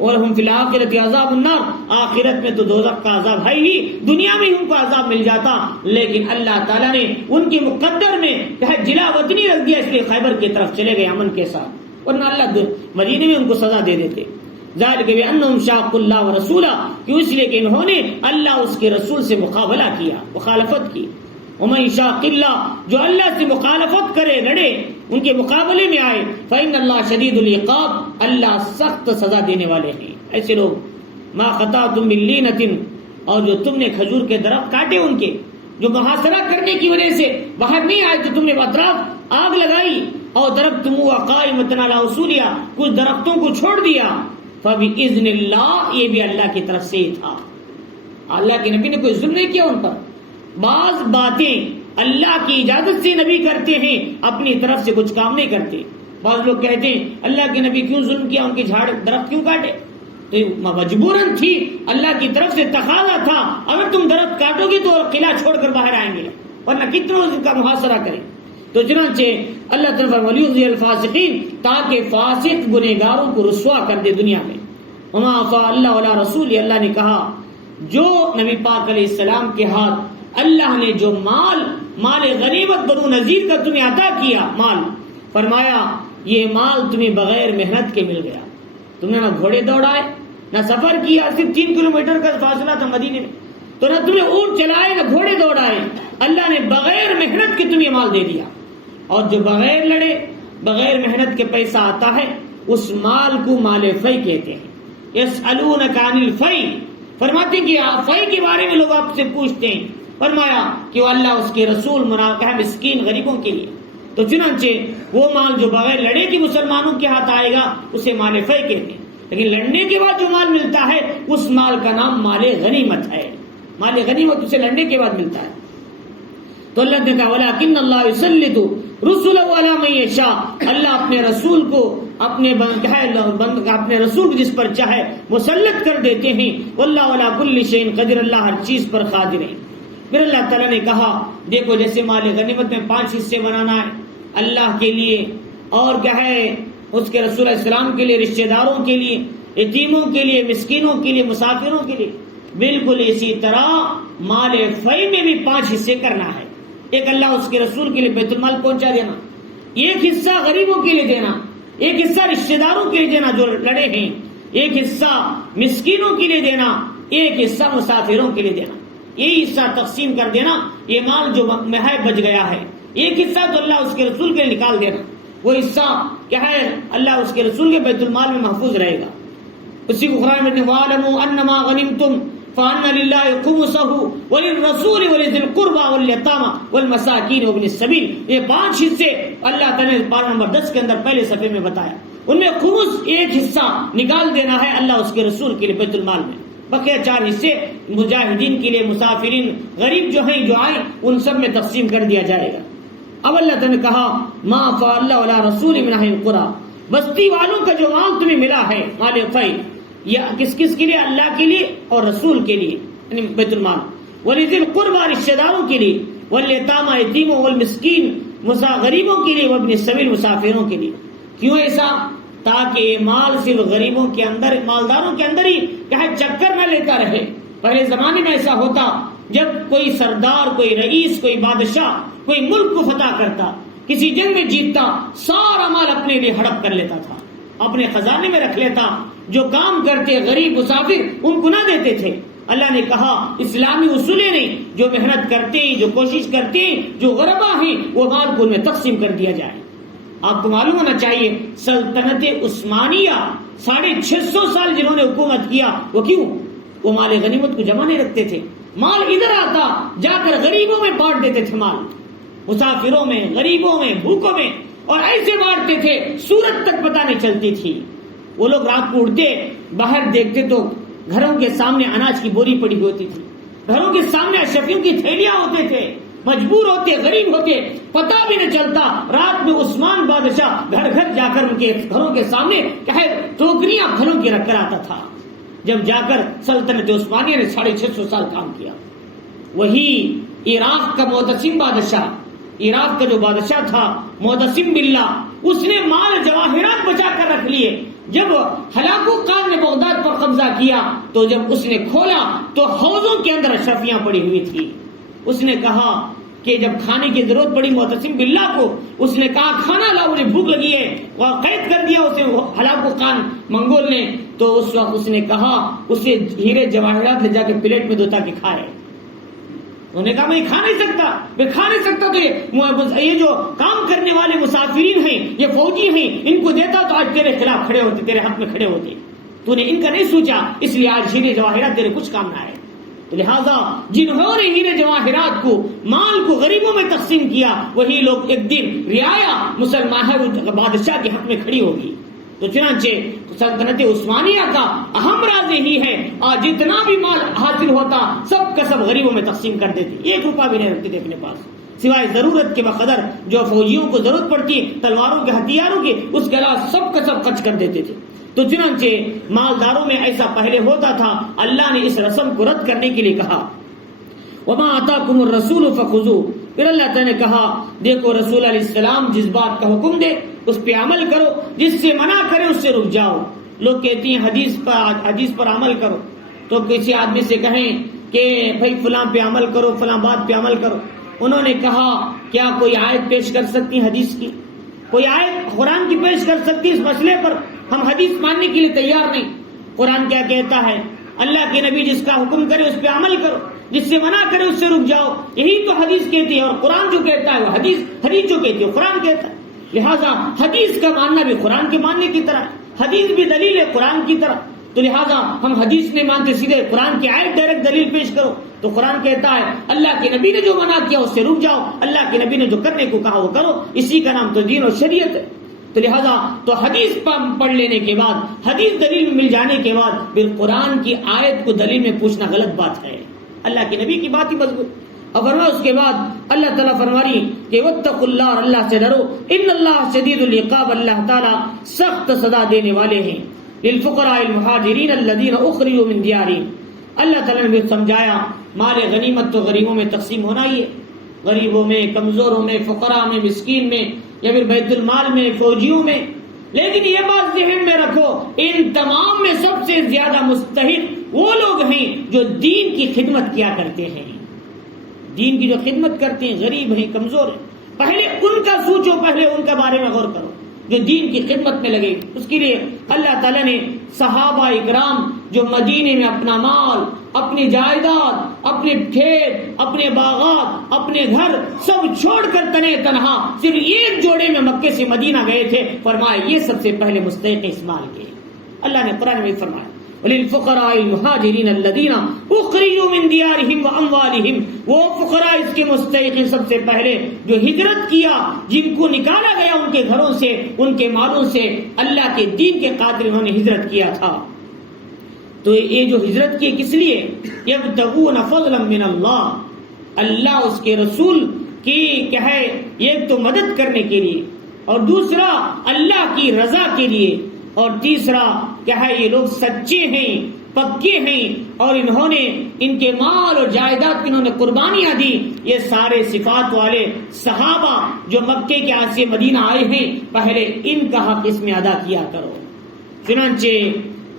وَلَهُمْ فِي الْآخِرَةِ عَذَابُ النَّارِ، آخرت میں تو دوزخ کا عذاب ہے ہی، دنیا میں ہی ان کو عذاب مل جاتا، لیکن اللہ تعالیٰ نے ان کے مقدر میں جلا وطنی رکھ دیا، اس لیے خیبر کی طرف چلے گئے امن کے ساتھ، ورنہ اللہ مدینے میں ان کو سزا دے دیتے۔ ذالک بأنہم شاقوا اللہ ورسولہ، کیوں؟ اس لیے کہ انہوں نے اللہ اس کے رسول سے مقابلہ کیا، مخالفت کی۔ ومن یشاق اللہ، جو اللہ سے مخالفت کرے، لڑے، ان کے مقابلے میں آئے، فإن اللہ شدید العقاب، اللہ سخت سزا دینے والے ہیں۔ ایسے لوگ ما قطعتم من لینۃ، اور جو تم نے کھجور کے درخت کاٹے، ان کے جو محاصرہ کرنے کی وجہ سے باہر نہیں آئے، تو تم نے اطراف آگ لگائی، اور درخت قائمۃ علی اصولہا، کچھ درختوں کو چھوڑ دیا، فبإذن اللہ، یہ بھی اللہ کی طرف سے ہی تھا۔ اللہ کے نبی نے کوئی ظلم نہیں کیا ان پر۔ بعض باتیں اللہ کی اجازت سے نبی کرتے ہیں، اپنی طرف سے کچھ کام نہیں کرتے۔ بعض لوگ کہتے ہیں اللہ کے نبی کیوں ظلم کیا، ان کے جھاڑ درخت کیوں کاٹے؟ تو مجبوراً تھی، اللہ کی طرف سے تقاضا تھا، اگر تم درخت کاٹو گے تو قلعہ چھوڑ کر باہر آئیں گے، ورنہ کتنوں ان کا محاصرہ کریں۔ تو چنانچہ اللہ تعالیٰ وَلِيُخْزِيَ الْفَاسِقِينَ، تاکہ فاسق گنہگاروں کو رسوا کر دے دنیا میں۔ وَمَا أَفَاءَ اللَّهُ عَلَىٰ رَسُولِهِ، اللہ نے کہا جو نبی پاک علیہ السلام کے ہاتھ اللہ نے جو مال غنیمت بنو نذیر کا تمہیں عطا کیا، مال، فرمایا یہ مال تمہیں بغیر محنت کے مل گیا، تم نے نہ گھوڑے دوڑائے، نہ سفر کیا، صرف 3 کلومیٹر کا فاصلہ تھا مدینے میں، تو نہ تم نے اونٹ چلائے نہ گھوڑے دوڑائے، اللہ نے بغیر محنت کے تمہیں مال دے دیا۔ اور جو بغیر لڑے، بغیر محنت کے پیسہ آتا ہے، اس مال کو مال فی کہتے ہیں۔ یسألونک عن الفی، فرماتے ہیں کہ فی کے بارے میں لوگ آپ سے پوچھتے ہیں، فرمایا کہ وہ اللہ اس کے رسول منافع ہے مسکین غریبوں کے لیے۔ تو چنانچہ وہ مال جو بغیر لڑے کے مسلمانوں کے ہاتھ آئے گا اسے مال فی کہتے ہیں، لیکن لڑنے کے بعد جو مال ملتا ہے اس مال کا نام مال غنیمت ہے۔ مال غنیمت اسے لڑنے کے بعد ملتا ہے۔ تو اللہ نے کہا وَلَٰكِنَّ اللَّهَ يُسَلِّطُ رُسُلَهُ عَلَىٰ مَن يَشَاءُ، اللہ اپنے رسول کو اپنے رسول جس پر چاہے مسلط کر دیتے ہیں۔ وَاللَّهُ عَلَىٰ كُلِّ شَيْءٍ قَدِيرٌ، اللہ ہر چیز پر قادر ہے۔ پھر اللہ تعالیٰ نے کہا دیکھو جیسے مال غنیمت میں 5 حصے بنانا ہے اللہ کے لیے، اور کیا ہے اس کے رسول علیہ السلام کے لیے، رشتہ داروں کے لیے، یتیموں کے لیے، مسکینوں کے لیے، مسافروں کے لیے، بالکل اسی طرح مال فی میں بھی 5 حصے کرنا ہے۔ ایک اللہ اس کے رسول کے لیے بیت المال پہنچا دینا، ایک حصہ غریبوں کے لیے دینا، ایک حصہ رشتہ داروں کے لیے دینا جو لڑے ہیں، ایک حصہ مسکینوں کے لیے دینا، ایک حصہ مسافروں کے لیے دینا، یہ حصہ تقسیم کر دینا، یہ مال جو ہے بچ گیا ہے، ایک حصہ تو اللہ اس کے رسول کے لیے نکال دینا، وہ حصہ کیا ہے اللہ اس کے رسول کے بیت المال میں محفوظ رہے گا۔ اسی کو قرآن میں وَاعْلَمُوا أَنَّمَا غَنِمْتُمْ فَأَنَّ لِلَّهِ خُمُسَهُ وَلِلرَّسُولِ وَلِذِي الْقُرْبَى وَالْيَتَامَى وَالْمَسَاكِينِ وَابْنِ السَّبِيلِ، یہ 5 حصے اللہ تعالیٰ نے پارہ نمبر 10 کے اندر پہلے صفحے میں بتایا، ان میں خمس ایک حصہ نکال دینا ہے اللہ اس کے رسول کے لیے بیت المال میں، بقیہ 4 حصے مجاہدین کے لیے، مسافرین غریب جو ہیں جو آئے ان سب میں تقسیم کر دیا جائے گا۔ اب اللہ تعالیٰ نے کہا ما فاء اللہ علی رسول من اہل القری، بستی والوں کا جو مال تمہیں ملا ہے مال فی، یہ کس کس کے لیے؟ اللہ کے لیے اور رسول کے لیے، یعنی بیت المال، وَلِذِي الْقُرْبَى رشتہ داروں کے لیے، وَالْيَتَامَى یتیموں، وَالْمِسْکِین غریبوں کے لیے، وَابْنِ السَّبِیل مسافروں کے لیے۔ کیوں ایسا؟ تاکہ یہ مال صرف غریبوں کے اندر، مالداروں کے اندر ہی کیا چکر نہ لیتا رہے۔ پہلے زمانے میں ایسا ہوتا جب کوئی سردار، کوئی رئیس، کوئی بادشاہ کوئی ملک کو فتح کرتا، کسی جنگ میں جیتتا، سارا مال اپنے لیے ہڑپ کر لیتا تھا، اپنے خزانے میں رکھ لیتا، جو کام کرتے غریب مسافر ان کو نہ دیتے تھے۔ اللہ نے کہا اسلامی اصولیں نہیں، جو محنت کرتے ہیں، جو کوشش کرتے ہیں، جو غربا ہیں، وہ مال کو ان میں تقسیم کر دیا جائے۔ آپ کو معلوم ہونا چاہیے سلطنت عثمانیہ 650 سال جنہوں نے حکومت کیا، وہ کیوں؟ وہ مال غنیمت کو جمع نہیں رکھتے تھے، مال ادھر آتا جا کر غریبوں میں بانٹ دیتے تھے، مال مسافروں میں، غریبوں میں، بھوکوں میں، اور ایسے بانٹتے تھے صورت تک پتہ نہیں چلتی تھی۔ وہ لوگ رات کو اٹھتے باہر دیکھتے تو گھروں کے سامنے اناج کی بوری پڑی ہوتی تھی، گھروں کے سامنے اشرفیوں کی تھیلیاں ہوتے تھے، مجبور ہوتے، غریب ہوتے، پتہ بھی نہیں چلتا۔ رات میں عثمان بادشاہ گھر گھر جا کر ان کے گھروں کے سامنے ٹوکریاں پھلوں کی رکھ کر آتا تھا، جب جا کر سلطنت عثمانیہ نے 650 سال کام کیا۔ وہی عراق کا معتصم بادشاہ، عراق کا جو بادشاہ تھا معتصم باللہ، اس نے مال جواہرات بچا کر رکھ لیے۔ جب ہلاکو خان نے بغداد پر قبضہ کیا تو جب اس نے کھولا تو حوضوں کے اندر اشرفیاں پڑی ہوئی تھی۔ اس نے کہا کہ جب کھانے کی ضرورت پڑی معتصم باللہ کو، اس نے کہا کھانا لاؤ، مجھے بھوک لگی ہے، وہ قید کر دیا اسے ہلاکو خان منگول نے۔ تو اس وقت اس نے کہا اسے ہیرے جواہرات لے جا کے پلیٹ میں دو تاکہ کھائے۔ انہوں نے کہا میں کھا نہیں سکتا تو یہ جو کام کرنے والے مسافرین ہیں، یہ فوجی ہیں، ان کو دیتا تو آج تیرے خلاف کھڑے ہوتے، تیرے حق میں کھڑے ہوتے، تو نے ان کا نہیں سوچا، اس لیے آج ہیرے جواہرات تیرے کچھ کام نہ آئے۔ تو لہٰذا جنہوں نے ہیرے جواہرات کو، مال کو غریبوں میں تقسیم کیا، وہی لوگ ایک دن رعایا مسلمان بادشاہ کے حق میں کھڑی ہوگی۔ تو چنانچہ سلطنت عثمانیہ کا اہم راز یہی ہے، آج جتنا بھی مال حاصل ہوتا سب کا سب غریبوں میں تقسیم کر دیتے، 1 روپیہ بھی نہیں رکھتے تھے اپنے پاس، سوائے ضرورت کے بقدر جو فوجیوں کو ضرورت پڑتی تلواروں کے، ہتھیاروں کے، اس کے علاوہ سب کا سب خرچ کر دیتے تھے۔ تو چنانچہ مالداروں میں ایسا پہلے ہوتا تھا، اللہ نے اس رسم کو رد کرنے کے لیے کہا وَمَا آتَاكُمُ الرَّسُولُ فَخُذُوهُ، پھر اللہ تعالیٰ نے کہا دیکھو رسول علیہ السلام جس بات کا حکم دے اس پہ عمل کرو، جس سے منع کرے اس سے رک جاؤ۔ لوگ کہتی ہیں حدیث پر عمل کرو، تو کسی آدمی سے کہیں کہ بھائی فلاں پہ عمل کرو، فلاں بات پہ عمل کرو، انہوں نے کہا کیا کوئی آیت پیش کر سکتی حدیث کی؟ کوئی آیت قرآن کی پیش کر سکتی اس مسئلے پر؟ ہم حدیث ماننے کے لیے تیار نہیں۔ قرآن کیا کہتا ہے؟ اللہ کے نبی جس کا حکم کرے اس پہ عمل کرو، جس سے منع کرے اس سے رک جاؤ، یہی تو حدیث کہتی ہے، اور قرآن جو کہتا ہے وہ حدیث جو کہتی ہے قرآن کہتا ہے۔ لہٰذا حدیث کا ماننا بھی قرآن کے ماننے کی طرح، حدیث بھی دلیل ہے قرآن کی طرح، تو لہٰذا ہم حدیث نہیں مانتے، سیدھے قرآن کی آیت ڈائریکٹ دلیل پیش کرو۔ تو قرآن کہتا ہے اللہ کے نبی نے جو منع کیا اس سے رک جاؤ، اللہ کے نبی نے جو کرنے کو کہا وہ کرو، اسی کا نام تو دین اور شریعت ہے۔ تو لہٰذا تو حدیث پڑھ لینے کے بعد، حدیث دلیل میں مل جانے کے بعد پھر قرآن کی آیت کو دلیل میں پوچھنا غلط بات ہے، اللہ کے نبی کی بات ہی مضبوط۔ اور فرمایا اس کے بعد اللہ تعالیٰ فرماری کہ واتقوا اللہ، اور اللہ سے ڈرو، ان اللہ شدید العقاب، اللہ تعالیٰ سخت سزا دینے والے ہیں، للفقراء المہاجرین الذین اخرجوا من دیارہم۔ اللہ تعالیٰ نے بھی سمجھایا مال غنیمت تو غریبوں میں تقسیم ہونا ہی ہے، غریبوں میں، کمزوروں میں، فقراء میں، مسکین میں، یا پھر بیت المال میں، فوجیوں میں۔ لیکن یہ بات ذہن میں رکھو ان تمام میں سب سے زیادہ مستحق وہ لوگ ہیں جو دین کی خدمت کیا کرتے ہیں، دین کی جو خدمت کرتے ہیں، غریب ہیں، کمزور ہیں، پہلے ان کا سوچو، پہلے ان کے بارے میں غور کرو جو دین کی خدمت میں لگے۔ اس کے لیے اللہ تعالیٰ نے صحابہ اکرام جو مدینے میں اپنا مال، اپنی جائیداد، اپنے کھیت، اپنے باغات، اپنے گھر سب چھوڑ کر تنے تنہا صرف ایک جوڑے میں مکے سے مدینہ گئے تھے، فرمایا یہ سب سے پہلے مستحق اس مال کے۔ اللہ نے قرآن میں فرمایا وَلِلْفُقَرَاءِ الْمُهَاجِرِينَ الَّذِينَ أُخْرِجُوا مِنْ دِيَارِهِمْ وَأَمْوَالِهِمْ، وہ فقراء اس کے مستحق ہیں سب سے پہلے جو ہجرت کیا، جن کو نکالا گیا ان کے گھروں سے، ان کے مالوں سے، اللہ کے دین کے خاطر انہوں نے ہجرت کیا تھا۔ تو یہ جو ہجرت کی کس لیے؟ یبتغون فضلا من اللہ، اللہ اس کے رسول کی کیا ہے ایک تو مدد کرنے کے لیے، اور دوسرا اللہ کی رضا کے لیے، اور تیسرا کیا ہے یہ لوگ سچے ہیں، پکے ہیں، اور انہوں نے ان کے مال اور جائیداد کی انہوں نے قربانیاں دی۔ یہ سارے صفات والے صحابہ جو مکے کے آسے مدینہ آئے ہیں، پہلے ان کا حق اس میں ادا کیا کرو۔ چنانچہ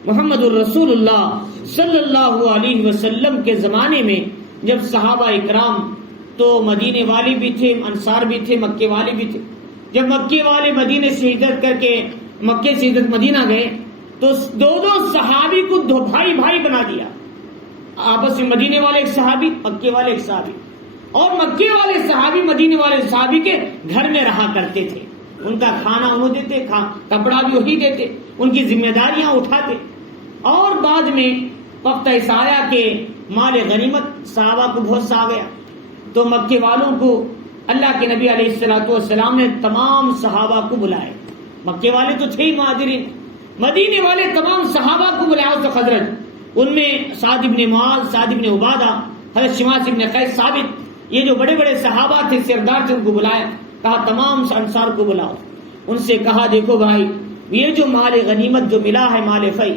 محمد الرسول اللہ صلی اللہ علیہ وسلم کے زمانے میں جب صحابہ اکرام تو مدینے والے بھی تھے، انصار بھی تھے، مکے والے بھی تھے، جب مکے والے مدینے سے ہجرت کر کے مکے سے ہجرت مدینہ گئے تو دو صحابی کو دو بھائی بھائی بنا دیا آپس میں، مدینے والے ایک صحابی، مکے والے ایک صحابی، اور مکے والے صحابی مدینے والے صحابی کے گھر میں رہا کرتے تھے، ان کا کھانا انہوں دیتے، کپڑا بھی وہی دیتے، ان کی ذمہ داریاں اٹھاتے۔ اور بعد میں وقت ایسا آیا کہ مال غنیمت صحابہ کو بہت سا آ گیا، تو مکے والوں کو اللہ کے نبی علیہ الصلوۃ والسلام نے تمام صحابہ کو بلائے، مکے والے تو تھے ہی مہاجرین، مدینے والے تمام صحابہ کو بلایا تو خزرج، ان میں سعد بن معاذ، سعد بن عبادہ، حضرت شماس بن قیس ثابت، یہ جو بڑے بڑے صحابہ تھے سردار تھے، ان کو بلایا، کہا تمام انصار کو بلاؤ، ان سے کہا دیکھو بھائی یہ جو مال غنیمت جو ملا ہے مال فی،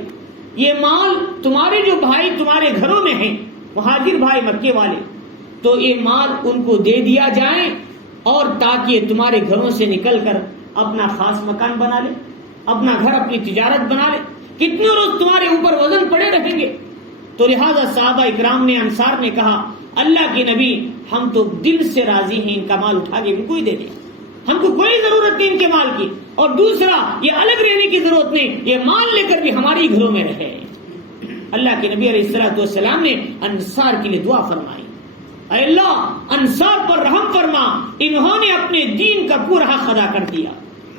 یہ مال تمہارے جو بھائی تمہارے گھروں میں ہیں مہاجر بھائی مکے والے، تو یہ مال ان کو دے دیا جائے، اور تاکہ یہ تمہارے گھروں سے نکل کر اپنا خاص مکان بنا لے، اپنا گھر اپنی تجارت بنا لے، کتنے روز تمہارے اوپر وزن پڑے رہیں گے۔ تو لہذا صحابہ اکرام نے، انصار نے کہا اللہ کے نبی ہم تو دل سے راضی ہیں، ان کا مال اٹھا کے ان کو ہی دے دیں، ہم کو کوئی ضرورت نہیں ان کے مال کی، اور دوسرا یہ الگ رہنے کی ضرورت نہیں، یہ مال لے کر بھی ہمارے گھروں میں رہے۔ اللہ کے نبی علیہ الصلوۃ والسلام نے انصار کے لیے دعا فرمائی، اے اللہ انصار پر رحم فرما، انہوں نے اپنے دین کا پورا حق ادا کر دیا،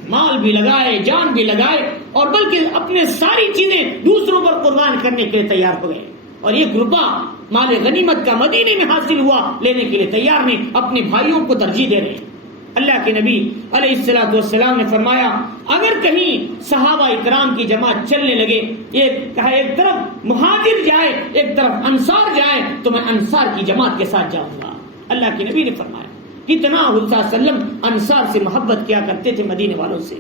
مال بھی لگائے، جان بھی لگائے، اور بلکہ اپنے ساری چیزیں دوسروں پر قربان کرنے کے لیے تیار ہو گئے، اور ایک روپیہ مال غنیمت کا مدینے میں حاصل ہوا لینے کے لیے تیار نہیں، اپنے بھائیوں کو ترجیح دے رہے ہیں۔ اللہ کے نبی علیہ الصلوۃ والسلام نے فرمایا اگر کہیں صحابہ اکرام کی جماعت چلنے لگے، ایک طرف مہاجر جائے ایک طرف انصار جائے، تو میں انصار کی جماعت کے ساتھ جاؤں گا۔ اللہ کے نبی نے فرمایا کتنا حضور صلی اللہ علیہ وسلم انصار سے محبت کیا کرتے تھے، مدینے والوں سے۔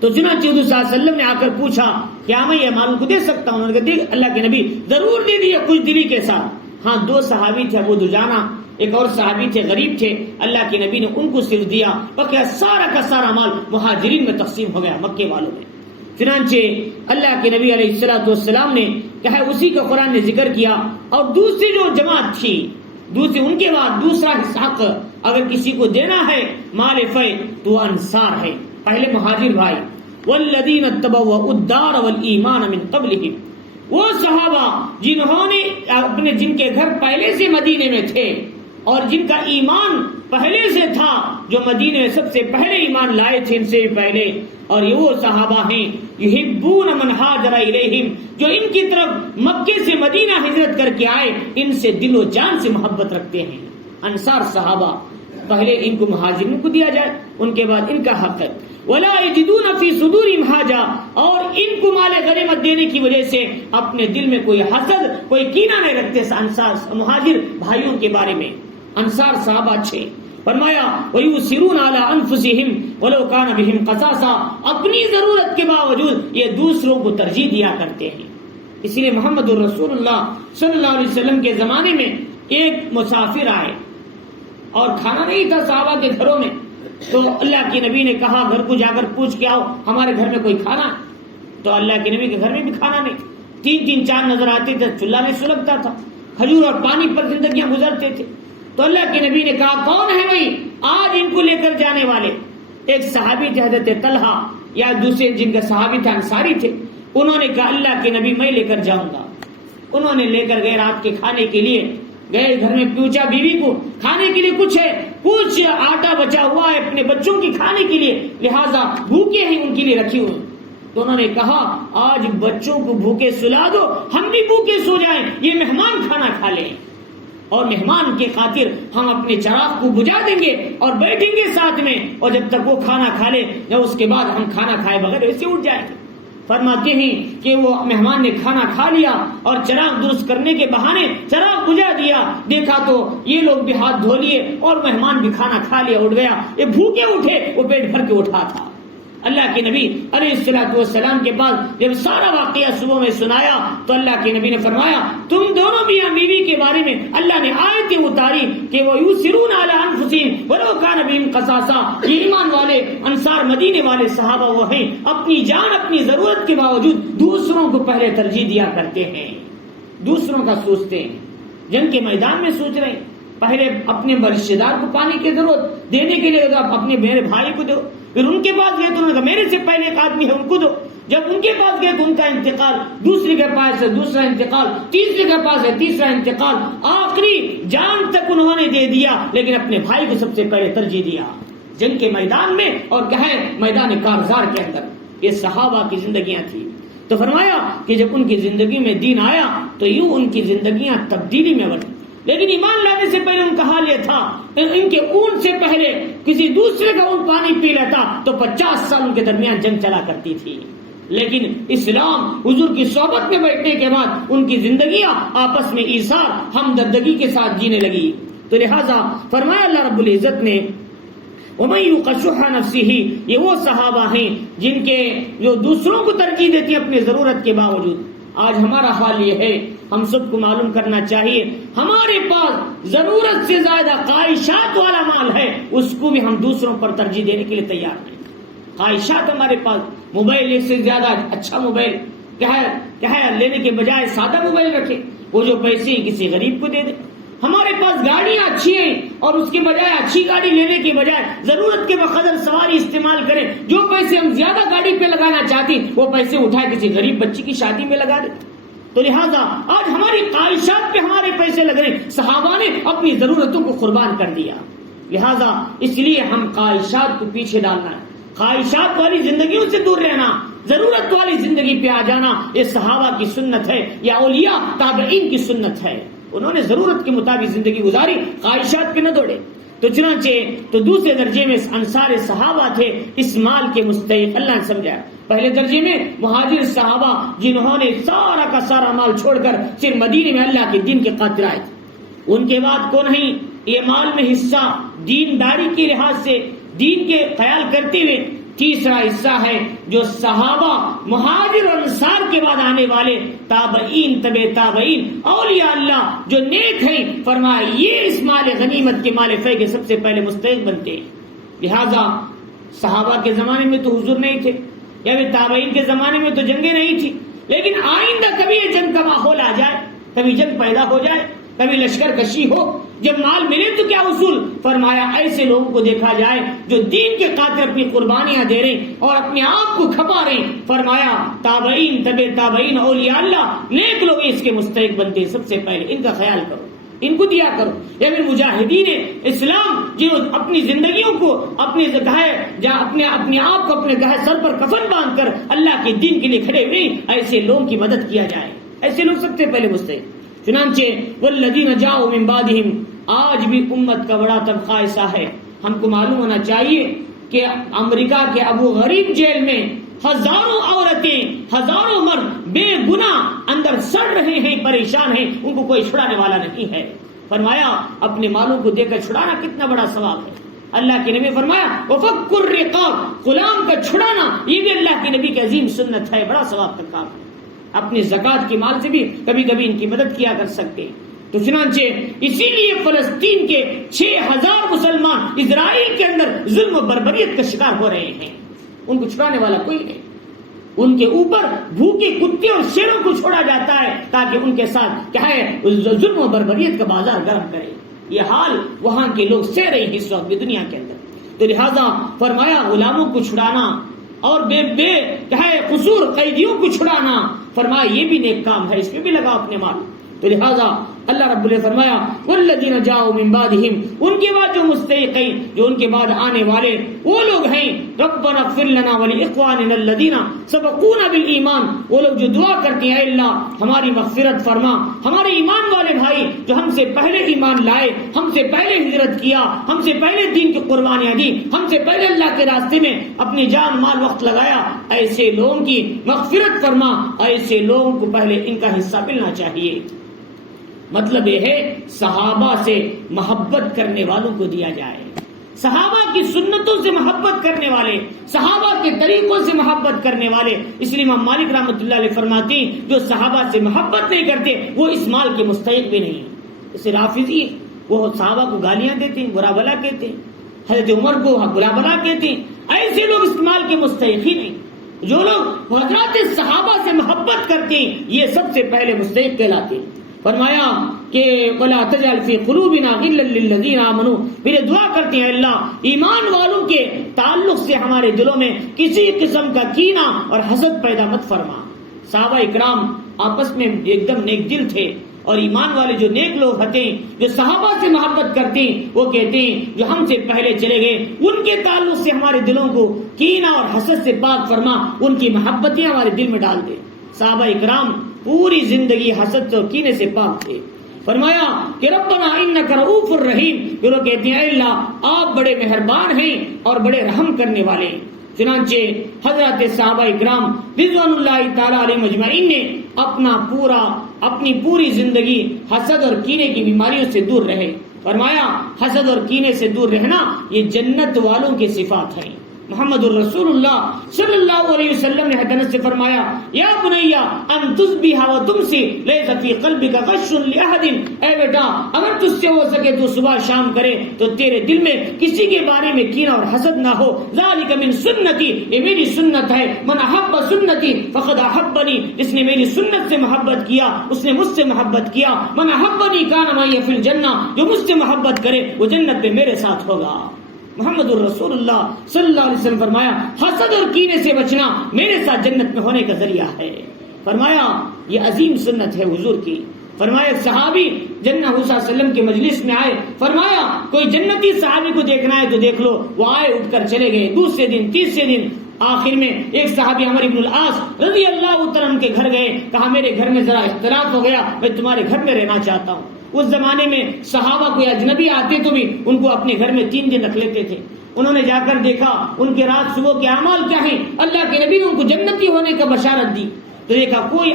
تو چنانچہ حضور صلی اللہ علیہ وسلم نے آ کر پوچھا کیا میں یہ مال کو دے سکتا ہوں؟ انہوں نے کہا اللہ کے نبی ضرور دے دیے، خوش دلی کے ساتھ۔ ہاں دو صحابی تھے، ابو دجانہ، ایک اور صحابی تھے غریب تھے، اللہ کے نبی نے ان کو صرف دیا، بقیہ سارا کا سارا مال مہاجرین میں تقسیم ہو گیا، مکے والوں میں۔ چنانچہ اللہ کے نبی علیہ الصلوۃ والسلام نے کہا اسی کا قرآن نے ذکر کیا، اور دوسری جو جماعت تھی، دوسری ان کے بعد دوسرا حق اگر کسی کو دینا ہے مال فی تو انصار ہے، پہلے مہاجر بھائی، والذین اتبعوا الدار والایمان من قبلہم، وہ صحابہ جنہوں نے اپنے جن کے گھر پہلے سے مدینے میں تھے اور جن کا ایمان پہلے سے تھا، جو مدینے میں سب سے پہلے ایمان لائے تھے ان سے بھی پہلے، اور یہ وہ صحابہ ہیں یحبون من ہاجر الیہم، جو ان کی طرف مکے سے مدینہ ہجرت کر کے آئے، ان سے دل و جان سے محبت رکھتے ہیں۔ انصار صحابہ پہلے ان کو مہاجرین کو دیا جائے، ان کے بعد ان کا حق ہے۔ ولا یجدون فی صدورہم حاجہ، اور ان کو مال غنیمت دینے کی وجہ سے اپنے دل میں کوئی حسد کوئی کینہ نہیں رکھتے انصار مہاجر بھائیوں کے بارے میں۔ انصار صحابہ اچھے، فرمایا وَيُؤْثِرُونَ عَلَىٰ أَنفُسِهِمْ وَلَوْ كَانَ بِهِمْ خَصَاصَةٌ، اپنی ضرورت کے باوجود یہ دوسروں کو ترجیح دیا کرتے ہیں۔ اس لیے محمد الرسول اللہ صلی اللہ علیہ وسلم کے زمانے میں ایک مسافر آئے اور کھانا نہیں تھا صحابہ کے گھروں میں، تو اللہ کے نبی نے کہا گھر کو جا کر پوچھ کے آؤ ہمارے گھر میں کوئی کھانا ہے؟ تو اللہ کے نبی کے گھر میں بھی کھانا نہیں، 3 چاند نظر آتے تھے، چولہا نہیں سلگتا تھا، کھجور اور پانی پر زندگیاں گزرتے تھے۔ تو اللہ کے نبی نے کہا کون ہے بھائی آج ان کو لے کر جانے والے؟ ایک صحابی تھے حضرت طلحہ یا دوسرے جن کا صحابی تھا انصاری تھے، انہوں نے کہا اللہ کے نبی میں لے کر جاؤں گا۔ انہوں نے لے کر گئے رات کے کھانے کے لیے، گئے گھر میں پوچھا بیوی کو کھانے کے لیے کچھ ہے؟ کچھ آٹا بچا ہوا ہے اپنے بچوں کے کھانے کے لیے، لہٰذا بھوکے ہیں ان کے لیے رکھی ہوئی۔ تو انہوں نے کہا آج بچوں کو بھوکے سلا دو، ہم بھی بھوکے سو جائیں، یہ مہمان کھانا کھا لیں، اور مہمان کے خاطر ہم اپنے چراغ کو بجھا دیں گے اور بیٹھیں گے ساتھ میں، اور جب تک وہ کھانا کھا لے جب اس کے بعد ہم کھانا کھائے بغیر ایسے اٹھ جائیں گے۔ فرماتے ہیں کہ وہ مہمان نے کھانا کھا لیا اور چراغ درست کرنے کے بہانے چراغ بجھا دیا، دیکھا تو یہ لوگ بھی ہاتھ دھو لیے اور مہمان بھی کھانا کھا لیا، اٹھ گیا، یہ بھوکے اٹھے، وہ پیٹ بھر کے اٹھا تھا۔ اللہ کے نبی علیہ الصلوۃ والسلام کے پاس جب سارا واقعہ صبح میں سنایا تو اللہ کے نبی نے فرمایا تم دونوں میاں بیوی کے بارے میں اللہ نے آیتیں اتاری کہ وہ یؤثرون علی انفسہم ولو کان بہم خصاصہ، یہ ایمان والے انصار مدینے والے صحابہ وہ ہیں اپنی جان اپنی ضرورت کے باوجود دوسروں کو پہلے ترجیح دیا کرتے ہیں، دوسروں کا سوچتے ہیں، جنگ کے میدان میں سوچ رہے ہیں پہلے اپنے رشتے دار کو پانی کی ضرورت دینے کے لیے اپنے میرے بھائی کو دو، پھر ان کے پاس گئے تو انہوں نے کہا میرے سے پہلے ایک آدمی ہے ان کو دو، جب ان کے پاس گئے تو ان کا انتقال، دوسرے کے پاس ہے دوسرا انتقال، تیسرے کے پاس ہے تیسرا انتقال، آخری جان تک انہوں نے دے دیا لیکن اپنے بھائی کو سب سے پہلے ترجیح دیا جنگ کے میدان میں، اور کہے میدان کارزار کے اندر۔ یہ صحابہ کی زندگیاں تھی۔ تو فرمایا کہ جب ان کی زندگی میں دین آیا تو یوں ان کی زندگیاں تبدیلی میں بڑھی، لیکن ایمان لانے سے پہلے ان کا حال یہ تھا ان کے اونٹ سے پہلے کسی دوسرے کا اونٹ پانی پی لیتا تو 50 سال ان کے درمیان جنگ چلا کرتی تھی، لیکن اسلام حضور کی صحبت میں بیٹھنے کے بعد ان کی زندگیاں آپس میں ایثار ہمدردگی کے ساتھ جینے لگی۔ تو لہٰذا فرمایا اللہ رب العزت نے وَمَن يُوقَ شُحَّ نَفْسِهِ، یہ وہ صحابہ ہیں جن کے جو دوسروں کو ترجیح دیتی اپنی ضرورت کے باوجود۔ آج ہمارا حال یہ ہے، ہم سب کو معلوم کرنا چاہیے ہمارے پاس ضرورت سے زیادہ خواہشات والا مال ہے، اس کو بھی ہم دوسروں پر ترجیح دینے کے لیے تیار نہیں۔ خواہشات ہمارے پاس، موبائل ایک سے زیادہ اچھا موبائل کیا ہے لینے کے بجائے سادہ موبائل رکھے، وہ جو پیسے کسی غریب کو دے دے۔ ہمارے پاس گاڑیاں اچھی ہیں اور اس کے بجائے اچھی گاڑی لینے کے بجائے ضرورت کے بقدر سواری استعمال کریں، جو پیسے ہم زیادہ گاڑی پہ لگانا چاہتے ہیں وہ پیسے اٹھائے کسی غریب بچی کی شادی میں لگا دیں۔ تو لہٰذا آج ہماری خواہشات پہ ہمارے پیسے لگ رہے ہیں، صحابہ نے اپنی ضرورتوں کو قربان کر دیا، لہٰذا اس لیے ہم خواہشات کو پیچھے ڈالنا ہے، خواہشات والی زندگیوں سے دور رہنا، ضرورت والی زندگی پہ آ جانا، یہ صحابہ کی سنت ہے یا اولیاء تابعین کی سنت ہے۔ انہوں نے ضرورت کے مطابق زندگی گزاری، خواہشات پہ نہ دوڑے۔ تو چنانچہ تو دوسرے درجے میں انصار صحابہ تھے اس مال کے مستحق، اللہ نے سمجھایا۔ پہلے درجے میں مہاجر صحابہ جنہوں نے سارا کا سارا مال چھوڑ کر صرف مدینے میں اللہ کے دین کے خاطر آئے تھے، ان کے بعد کون نہیں یہ مال میں حصہ دینداری کے لحاظ سے دین کے خیال کرتے ہوئے تیسرا حصہ ہے جو صحابہ مہاجر اور انصار کے بعد آنے والے تابعین تبع تابعین اولیاء اللہ جو نیک ہیں، فرمایا یہ اس مال غنیمت کے مال فے کے سب سے پہلے مستحق بنتے ہیں۔ لہذا صحابہ کے زمانے میں تو حضور نہیں تھے، یا تابعین کے زمانے میں تو جنگیں نہیں تھی، لیکن آئندہ کبھی یہ جنگ کا ماحول آ جائے، کبھی جنگ پیدا ہو جائے، کبھی لشکر کشی ہو، جب مال ملے تو کیا اصول؟ فرمایا ایسے لوگوں کو دیکھا جائے جو دین کے خاطر اپنی قربانیاں دے رہے ہیں اور اپنے آپ کو کھپا رہے ہیں۔ فرمایا تابعین تبع تابعین اولیاء اللہ نیک لوگ اس کے مستحق بنتے ہیں، سب سے پہلے ان کا خیال کرو، ان کو دیا کرو۔ یا پھر مجاہدین اسلام جو اپنی زندگیوں کو اپنے آپ کو اپنے گہے سر پر کفن باندھ کر اللہ کے دین کے لیے کھڑے ہوئے، ایسے لوگوں کی مدد کیا جائے، ایسے لوگ سب سے پہلے مستحق۔ چنانچہ والذین جاؤوا من بعدہم، آج بھی امت کا بڑا طبقہ ایسا ہے، ہم کو معلوم ہونا چاہیے کہ امریکہ کے ابو غریب جیل میں ہزاروں عورتیں ہزاروں مرد بے گناہ اندر سڑ رہے ہیں، پریشان ہیں، ان کو کوئی چھڑانے والا نہیں ہے۔ فرمایا اپنے مالوں کو دے کر چھڑانا کتنا بڑا ثواب ہے۔ اللہ کے نبی فرمایا وفک الرقاب، غلام کا چھڑانا یہ بھی اللہ کے نبی کی عظیم سنت ہے، بڑا ثواب کا کام ہے۔ اپنے زکات کے مال سے بھی کبھی کبھی ان کی مدد کیا کر سکتے ہیں۔ تو چنانچہ اسی لیے فلسطین کے 6000 مسلمان اسرائیل کے اندر ظلم و بربریت کا شکار ہو رہے ہیں، ان کو چھڑانے والا کوئی نہیں، ان کے اوپر بھوکے کتے اور شیروں کو چھوڑا جاتا ہے تاکہ ان کے ساتھ کیا ہے ظلم و بربریت کا بازار گرم کرے۔ یہ حال وہاں کے لوگ سہ رہے ہیں اس وقت بھی دنیا کے اندر. تو لہذا فرمایا غلاموں کو چھڑانا اور بے قصور قیدیوں کو چھڑانا، فرمایا یہ بھی نیک کام ہے، اس میں بھی لگا اپنے مال. تو لہذا اللہ رب نے فرمایا والذین جاؤوا من بعدہم، ان کے بعد جو مستحقین، جو ان کے بعد آنے والے وہ لوگ ہیں، ربنا اغفر لنا ولاخواننا الذین سبقونا بالایمان، وہ لوگ جو دعا کرتے ہیں اے اللہ ہماری مغفرت فرما ہمارے ایمان والے بھائی جو ہم سے پہلے ایمان لائے، ہم سے پہلے ہجرت کیا، ہم سے پہلے دین کی قربانیاں دی، ہم سے پہلے اللہ کے راستے میں اپنی جان مال وقت لگایا، ایسے لوگوں کی مغفرت فرما، ایسے لوگوں کو پہلے ان کا حصہ ملنا چاہیے. مطلب یہ ہے صحابہ سے محبت کرنے والوں کو دیا جائے، صحابہ کی سنتوں سے محبت کرنے والے، صحابہ کے طریقوں سے محبت کرنے والے. اس لیے امام مالک رحمۃ اللہ علیہ فرماتے ہیں جو صحابہ سے محبت نہیں کرتے وہ اس مال کے مستحق بھی نہیں. اسے رافضی وہ صحابہ کو گالیاں دیتے ہیں، برا بلا کہتے ہیں، حضرت عمر کو برا بلا کہتے ہیں، ایسے لوگ اس مال کے مستحق ہی نہیں. جو لوگ حضرات صحابہ سے محبت کرتے ہیں یہ سب سے پہلے مستحق کہلاتے ہیں. فرمایا کہ وَلَا تَجْعَلْ فِي قُلُوبِنَا غِلًّا لِّلَّذِينَ آمَنُوا، پھر دعا کرتے ہیں اللہ ایمان والوں کے تعلق سے ہمارے دلوں میں کسی قسم کا کینہ اور حسد پیدا مت فرما. صحابہ اکرام آپس میں ایک دم نیک دل تھے، اور ایمان والے جو نیک لوگ ہوتے ہیں جو صحابہ سے محبت کرتے ہیں وہ کہتے ہیں جو ہم سے پہلے چلے گئے ان کے تعلق سے ہمارے دلوں کو کینہ اور حسد سے پاک فرما، ان کی محبتیں ہمارے دل میں ڈال دے. صحابہ اکرام پوری زندگی حسد اور کینے سے پاک تھے. فرمایا کہ ربنا انک رؤوف الرحیم، پھر وہ کہتے ہیں اللہ آپ بڑے مہربان ہیں اور بڑے رحم کرنے والے ہیں. چنانچہ حضرات صحابہ اکرام رضوان اللہ تعالی علیہم اجمعین نے اپنی پوری زندگی حسد اور کینے کی بیماریوں سے دور رہے. فرمایا حسد اور کینے سے دور رہنا یہ جنت والوں کی صفات ہیں. محمد الرسول اللہ صلی اللہ علیہ وسلم نے حدیث سے فرمایا یا بنیا ان تصبح وتمسی لیس فی قلبک غش لاحد، اے بیٹا اگر تجھ سے ہو سکے تو صبح شام کرے تو تیرے دل میں کسی کے بارے میں کینہ اور حسد نہ ہو. ذالک من سنتی، یہ میری سنت ہے. من احب سنتی فقد احبنی، جس نے میری سنت سے محبت کیا اس نے مجھ سے محبت کیا. من احبنی کان معی فی الجنہ، جو مجھ سے محبت کرے وہ جنت میں میرے ساتھ ہوگا. محمد الرسول اللہ صلی اللہ علیہ وسلم فرمایا حسد اور کینے سے بچنا میرے ساتھ جنت میں ہونے کا ذریعہ ہے. فرمایا یہ عظیم سنت ہے حضور کی. فرمایا صحابی جنت حضور صلی اللہ علیہ وسلم کی مجلس میں آئے، فرمایا کوئی جنتی صحابی کو دیکھنا ہے تو دیکھ لو. وہ آئے اٹھ کر چلے گئے. دوسرے دن تیسرے دن آخر میں ایک صحابی عمر بن العاص رضی اللہ تعالیٰ عنہ کے گھر گئے، کہا میرے گھر میں ذرا اختلاف ہو گیا، میں تمہارے گھر میں رہنا چاہتا ہوں. اس زمانے میں صحابہ کوئی اجنبی آتے تو بھی ان کو اپنے گھر میں 3 دن رکھ لیتے تھے. انہوں نے جا کر دیکھا ان کے رات صبح کے اعمال کیا ہیں، اللہ کے نبی نے ان کو جنتی ہونے کا بشارت دی. تو دیکھا کوئی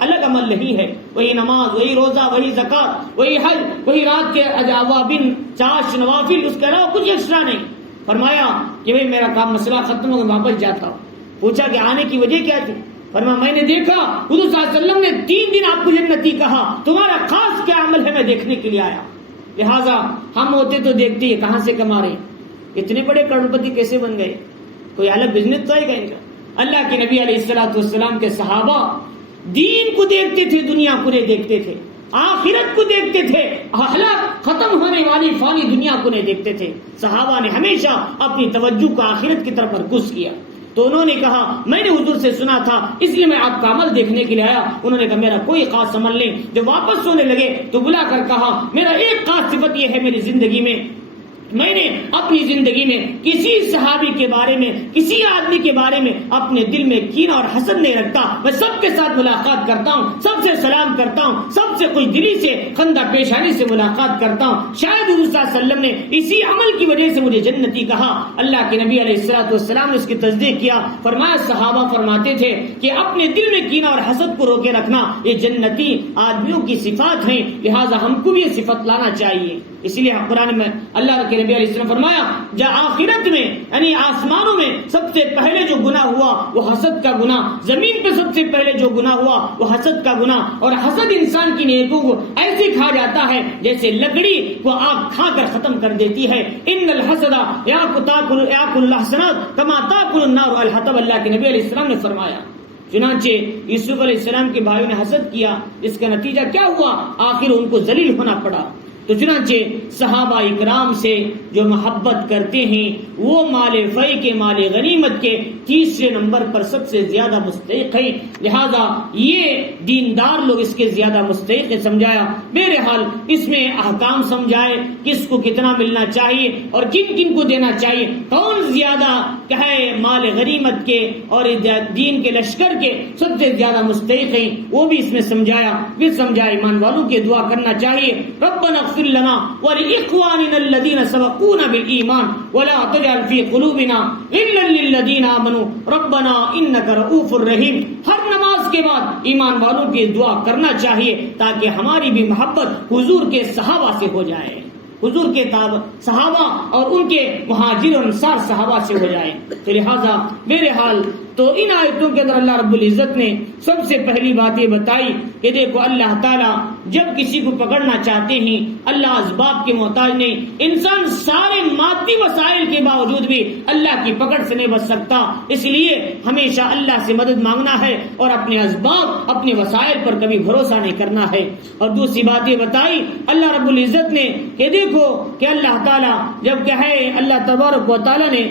الگ عمل نہیں ہے، وہی نماز، وہی روزہ، وہی زکات، وہی حج، وہی رات کے اوابین چاش نوافل، اس کے علاوہ کچھ ایکسٹرا نہیں. فرمایا کہ بھئی میرا کام مسئلہ ختم ہو گیا، واپس جاتا ہوں. پوچھا کہ آنے کی وجہ کیا تھی؟ فرمایا میں نے دیکھا حضور صلی اللہ علیہ وسلم نے 3 دن آپ کو جنتی کہا، تمہارا خاص کیا عمل ہے میں دیکھنے کے لیے آیا. لہٰذا ہم ہوتے تو دیکھتے ہیں کہاں سے کما رہے، اتنے بڑے کروڑپتی کیسے بن گئے، کوئی الگ بزنس تو ہے گا ان کا. اللہ کے نبی علیہ الصلوۃ والسلام کے صحابہ دین کو دیکھتے تھے، دنیا کو نہیں دیکھتے تھے، آخرت کو دیکھتے تھے، ہلاک ختم ہونے والی فانی دنیا کو نہیں دیکھتے تھے. صحابہ نے ہمیشہ اپنی توجہ کو آخرت کی طرف مرکوز کیا. تو انہوں نے کہا میں نے حضور سے سنا تھا اس لیے میں آپ کا عمل دیکھنے کے لیے آیا. انہوں نے کہا میرا کوئی خاص عمل نہیں. جب واپس سونے لگے تو بلا کر کہا میرا ایک خاص صفت یہ ہے میری زندگی میں، میں نے اپنی زندگی میں کسی صحابی کے بارے میں، کسی آدمی کے بارے میں اپنے دل میں کینہ اور حسد نہیں رکھتا. میں سب کے ساتھ ملاقات کرتا ہوں، سب سے سلام کرتا ہوں، سب سے خوش دلی سے خندہ پیشانی سے ملاقات کرتا ہوں. شاید حضور صلی اللہ علیہ وسلم نے اسی عمل کی وجہ سے مجھے جنتی کہا. اللہ کے نبی علیہ الصلوۃ والسلام نے اس کی تصدیق کیا. فرمایا صحابہ فرماتے تھے کہ اپنے دل میں کینہ اور حسد کو روکے رکھنا یہ جنتی آدمیوں کی صفات ہیں، لہٰذا ہم کو بھی یہ صفت لانا چاہیے. اسی لیے قرآن میں اللہ کے نبی علیہ السلام فرمایا آخرت میں یعنی آسمانوں میں سب سے پہلے جو گناہ ہوا وہ حسد کا گناہ، زمین پہ سب سے پہلے جو گناہ ہوا وہ حسد کا گناہ. اور حسد انسان کی نیکیوں کو ایسے کھا جاتا ہے جیسے لکڑی کو آگ کھا کر ختم کر دیتی ہے. ان الحسد یاکل الحسنات کما تاکل النار الحطب، اللہ کے نبی علیہ السلام نے فرمایا. چنانچہ یوسف علیہ السلام کے بھائیوں نے حسد کیا، اس کا نتیجہ کیا ہوا؟ آخر ان کو ذلیل ہونا پڑا. تو چنانچہ صحابہ اکرام سے جو محبت کرتے ہیں وہ مال فی کے، مال غنیمت کے تیسرے نمبر پر سب سے زیادہ مستحق ہے، لہذا یہ دیندار لوگ اس کے زیادہ مستحق ہے سمجھایا۔ بہرحال اس میں احکام سمجھائے، کس کو کتنا ملنا چاہیے اور کن کن کو دینا چاہیے، کون زیادہ کہے مال غنیمت کے اور دین کے لشکر کے سب سے زیادہ مستحق ہیں، وہ بھی اس میں سمجھایا۔ پھر سمجھایا ایمان والوں کے دعا کرنا چاہیے، ربنا اغفر لنا ولاخواننا الذين سبقونا بالایمان ولا تجعل في قلوبنا غلا للذين آمنوا ربنا انك رؤوف رحیم۔ ہر نماز کے بعد ایمان والوں کی دعا کرنا چاہیے تاکہ ہماری بھی محبت حضور کے صحابہ سے ہو جائے، حضور کے صحابہ اور ان کے مہاجر اور انصار صحابہ سے ہو جائے۔ تو لہذا بہرحال تو ان آیتوں کے اندر اللہ رب العزت نے سب سے پہلی بات یہ بتائی کہ دیکھو اللہ تعالیٰ جب کسی کو پکڑنا چاہتے ہیں اللہ اسباب کے محتاج نہیں، انسان سارے مادی وسائل کے باوجود بھی اللہ کی پکڑ سے نہیں بچ سکتا، اس لیے ہمیشہ اللہ سے مدد مانگنا ہے اور اپنے اسباب اپنے وسائل پر کبھی بھروسہ نہیں کرنا ہے۔ اور دوسری بات یہ بتائی اللہ رب العزت نے کہ دیکھو کہ اللہ تعالیٰ جب کہ ہے اللہ تبارک و تعالیٰ نے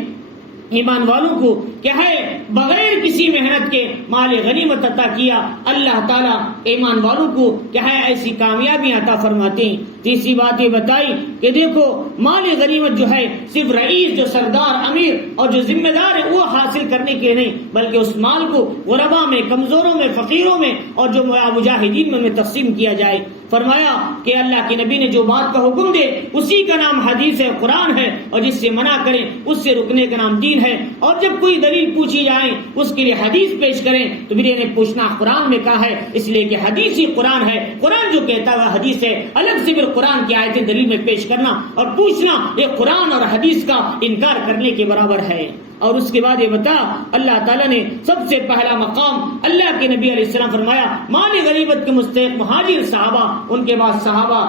ایمان والوں کو کیا ہے بغیر کسی محنت کے مال غنیمت عطا کیا، اللہ تعالیٰ ایمان والوں کو کیا ہے ایسی کامیابی عطا فرماتے ہیں۔ تیسری بات یہ بتائی کہ دیکھو مال غنیمت جو ہے صرف رئیس جو سردار امیر اور جو ذمہ دار ہے وہ حاصل کرنے کے نہیں، بلکہ اس مال کو غربا میں، کمزوروں میں، فقیروں میں اور جو مجاہدین میں تقسیم کیا جائے۔ فرمایا کہ اللہ کے نبی نے جو بات کا حکم دے اسی کا نام حدیث ہے، قرآن ہے، اور جس سے منع کریں اس سے رکنے کا نام دین ہے۔ اور جب کوئی دلیل پوچھی جائے اس کے لیے حدیث پیش کریں تو پھر انہیں پوچھنا قرآن میں کہا ہے، اس لیے کہ حدیث ہی قرآن ہے، قرآن جو کہتا ہے حدیث ہے، الگ سے پھر قرآن کی آیتیں دلیل میں پیش کرنا اور پوچھنا یہ قرآن اور حدیث کا انکار کرنے کے برابر ہے۔ اور اس کے بعد یہ بتا اللہ تعالیٰ نے سب سے پہلا مقام اللہ کے نبی علیہ السلام فرمایا مال غنیمت کے مستحق مہاجر صحابہ، ان کے بعد صحابہ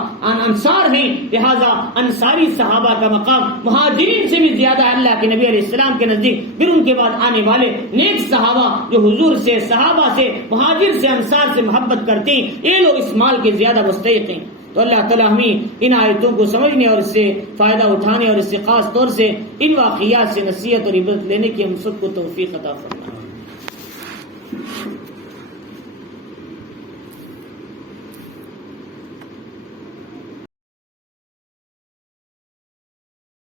انصار ہیں، لہذا انصاری صحابہ کا مقام مہاجرین سے بھی زیادہ ہے اللہ کے نبی علیہ السلام کے نزدیک۔ پھر ان کے بعد آنے والے نیک صحابہ جو حضور سے، صحابہ سے، مہاجر سے، انصار سے محبت کرتے ہیں، یہ لوگ اس مال کے زیادہ مستحق ہیں۔ تو اللہ تعالیٰ ہمیں ان آیتوں کو سمجھنے اور اس سے فائدہ اٹھانے اور اس سے خاص طور سے ان واقعات سے نصیحت اور عبرت لینے کی ہم سب کو توفیق عطا فرمائے۔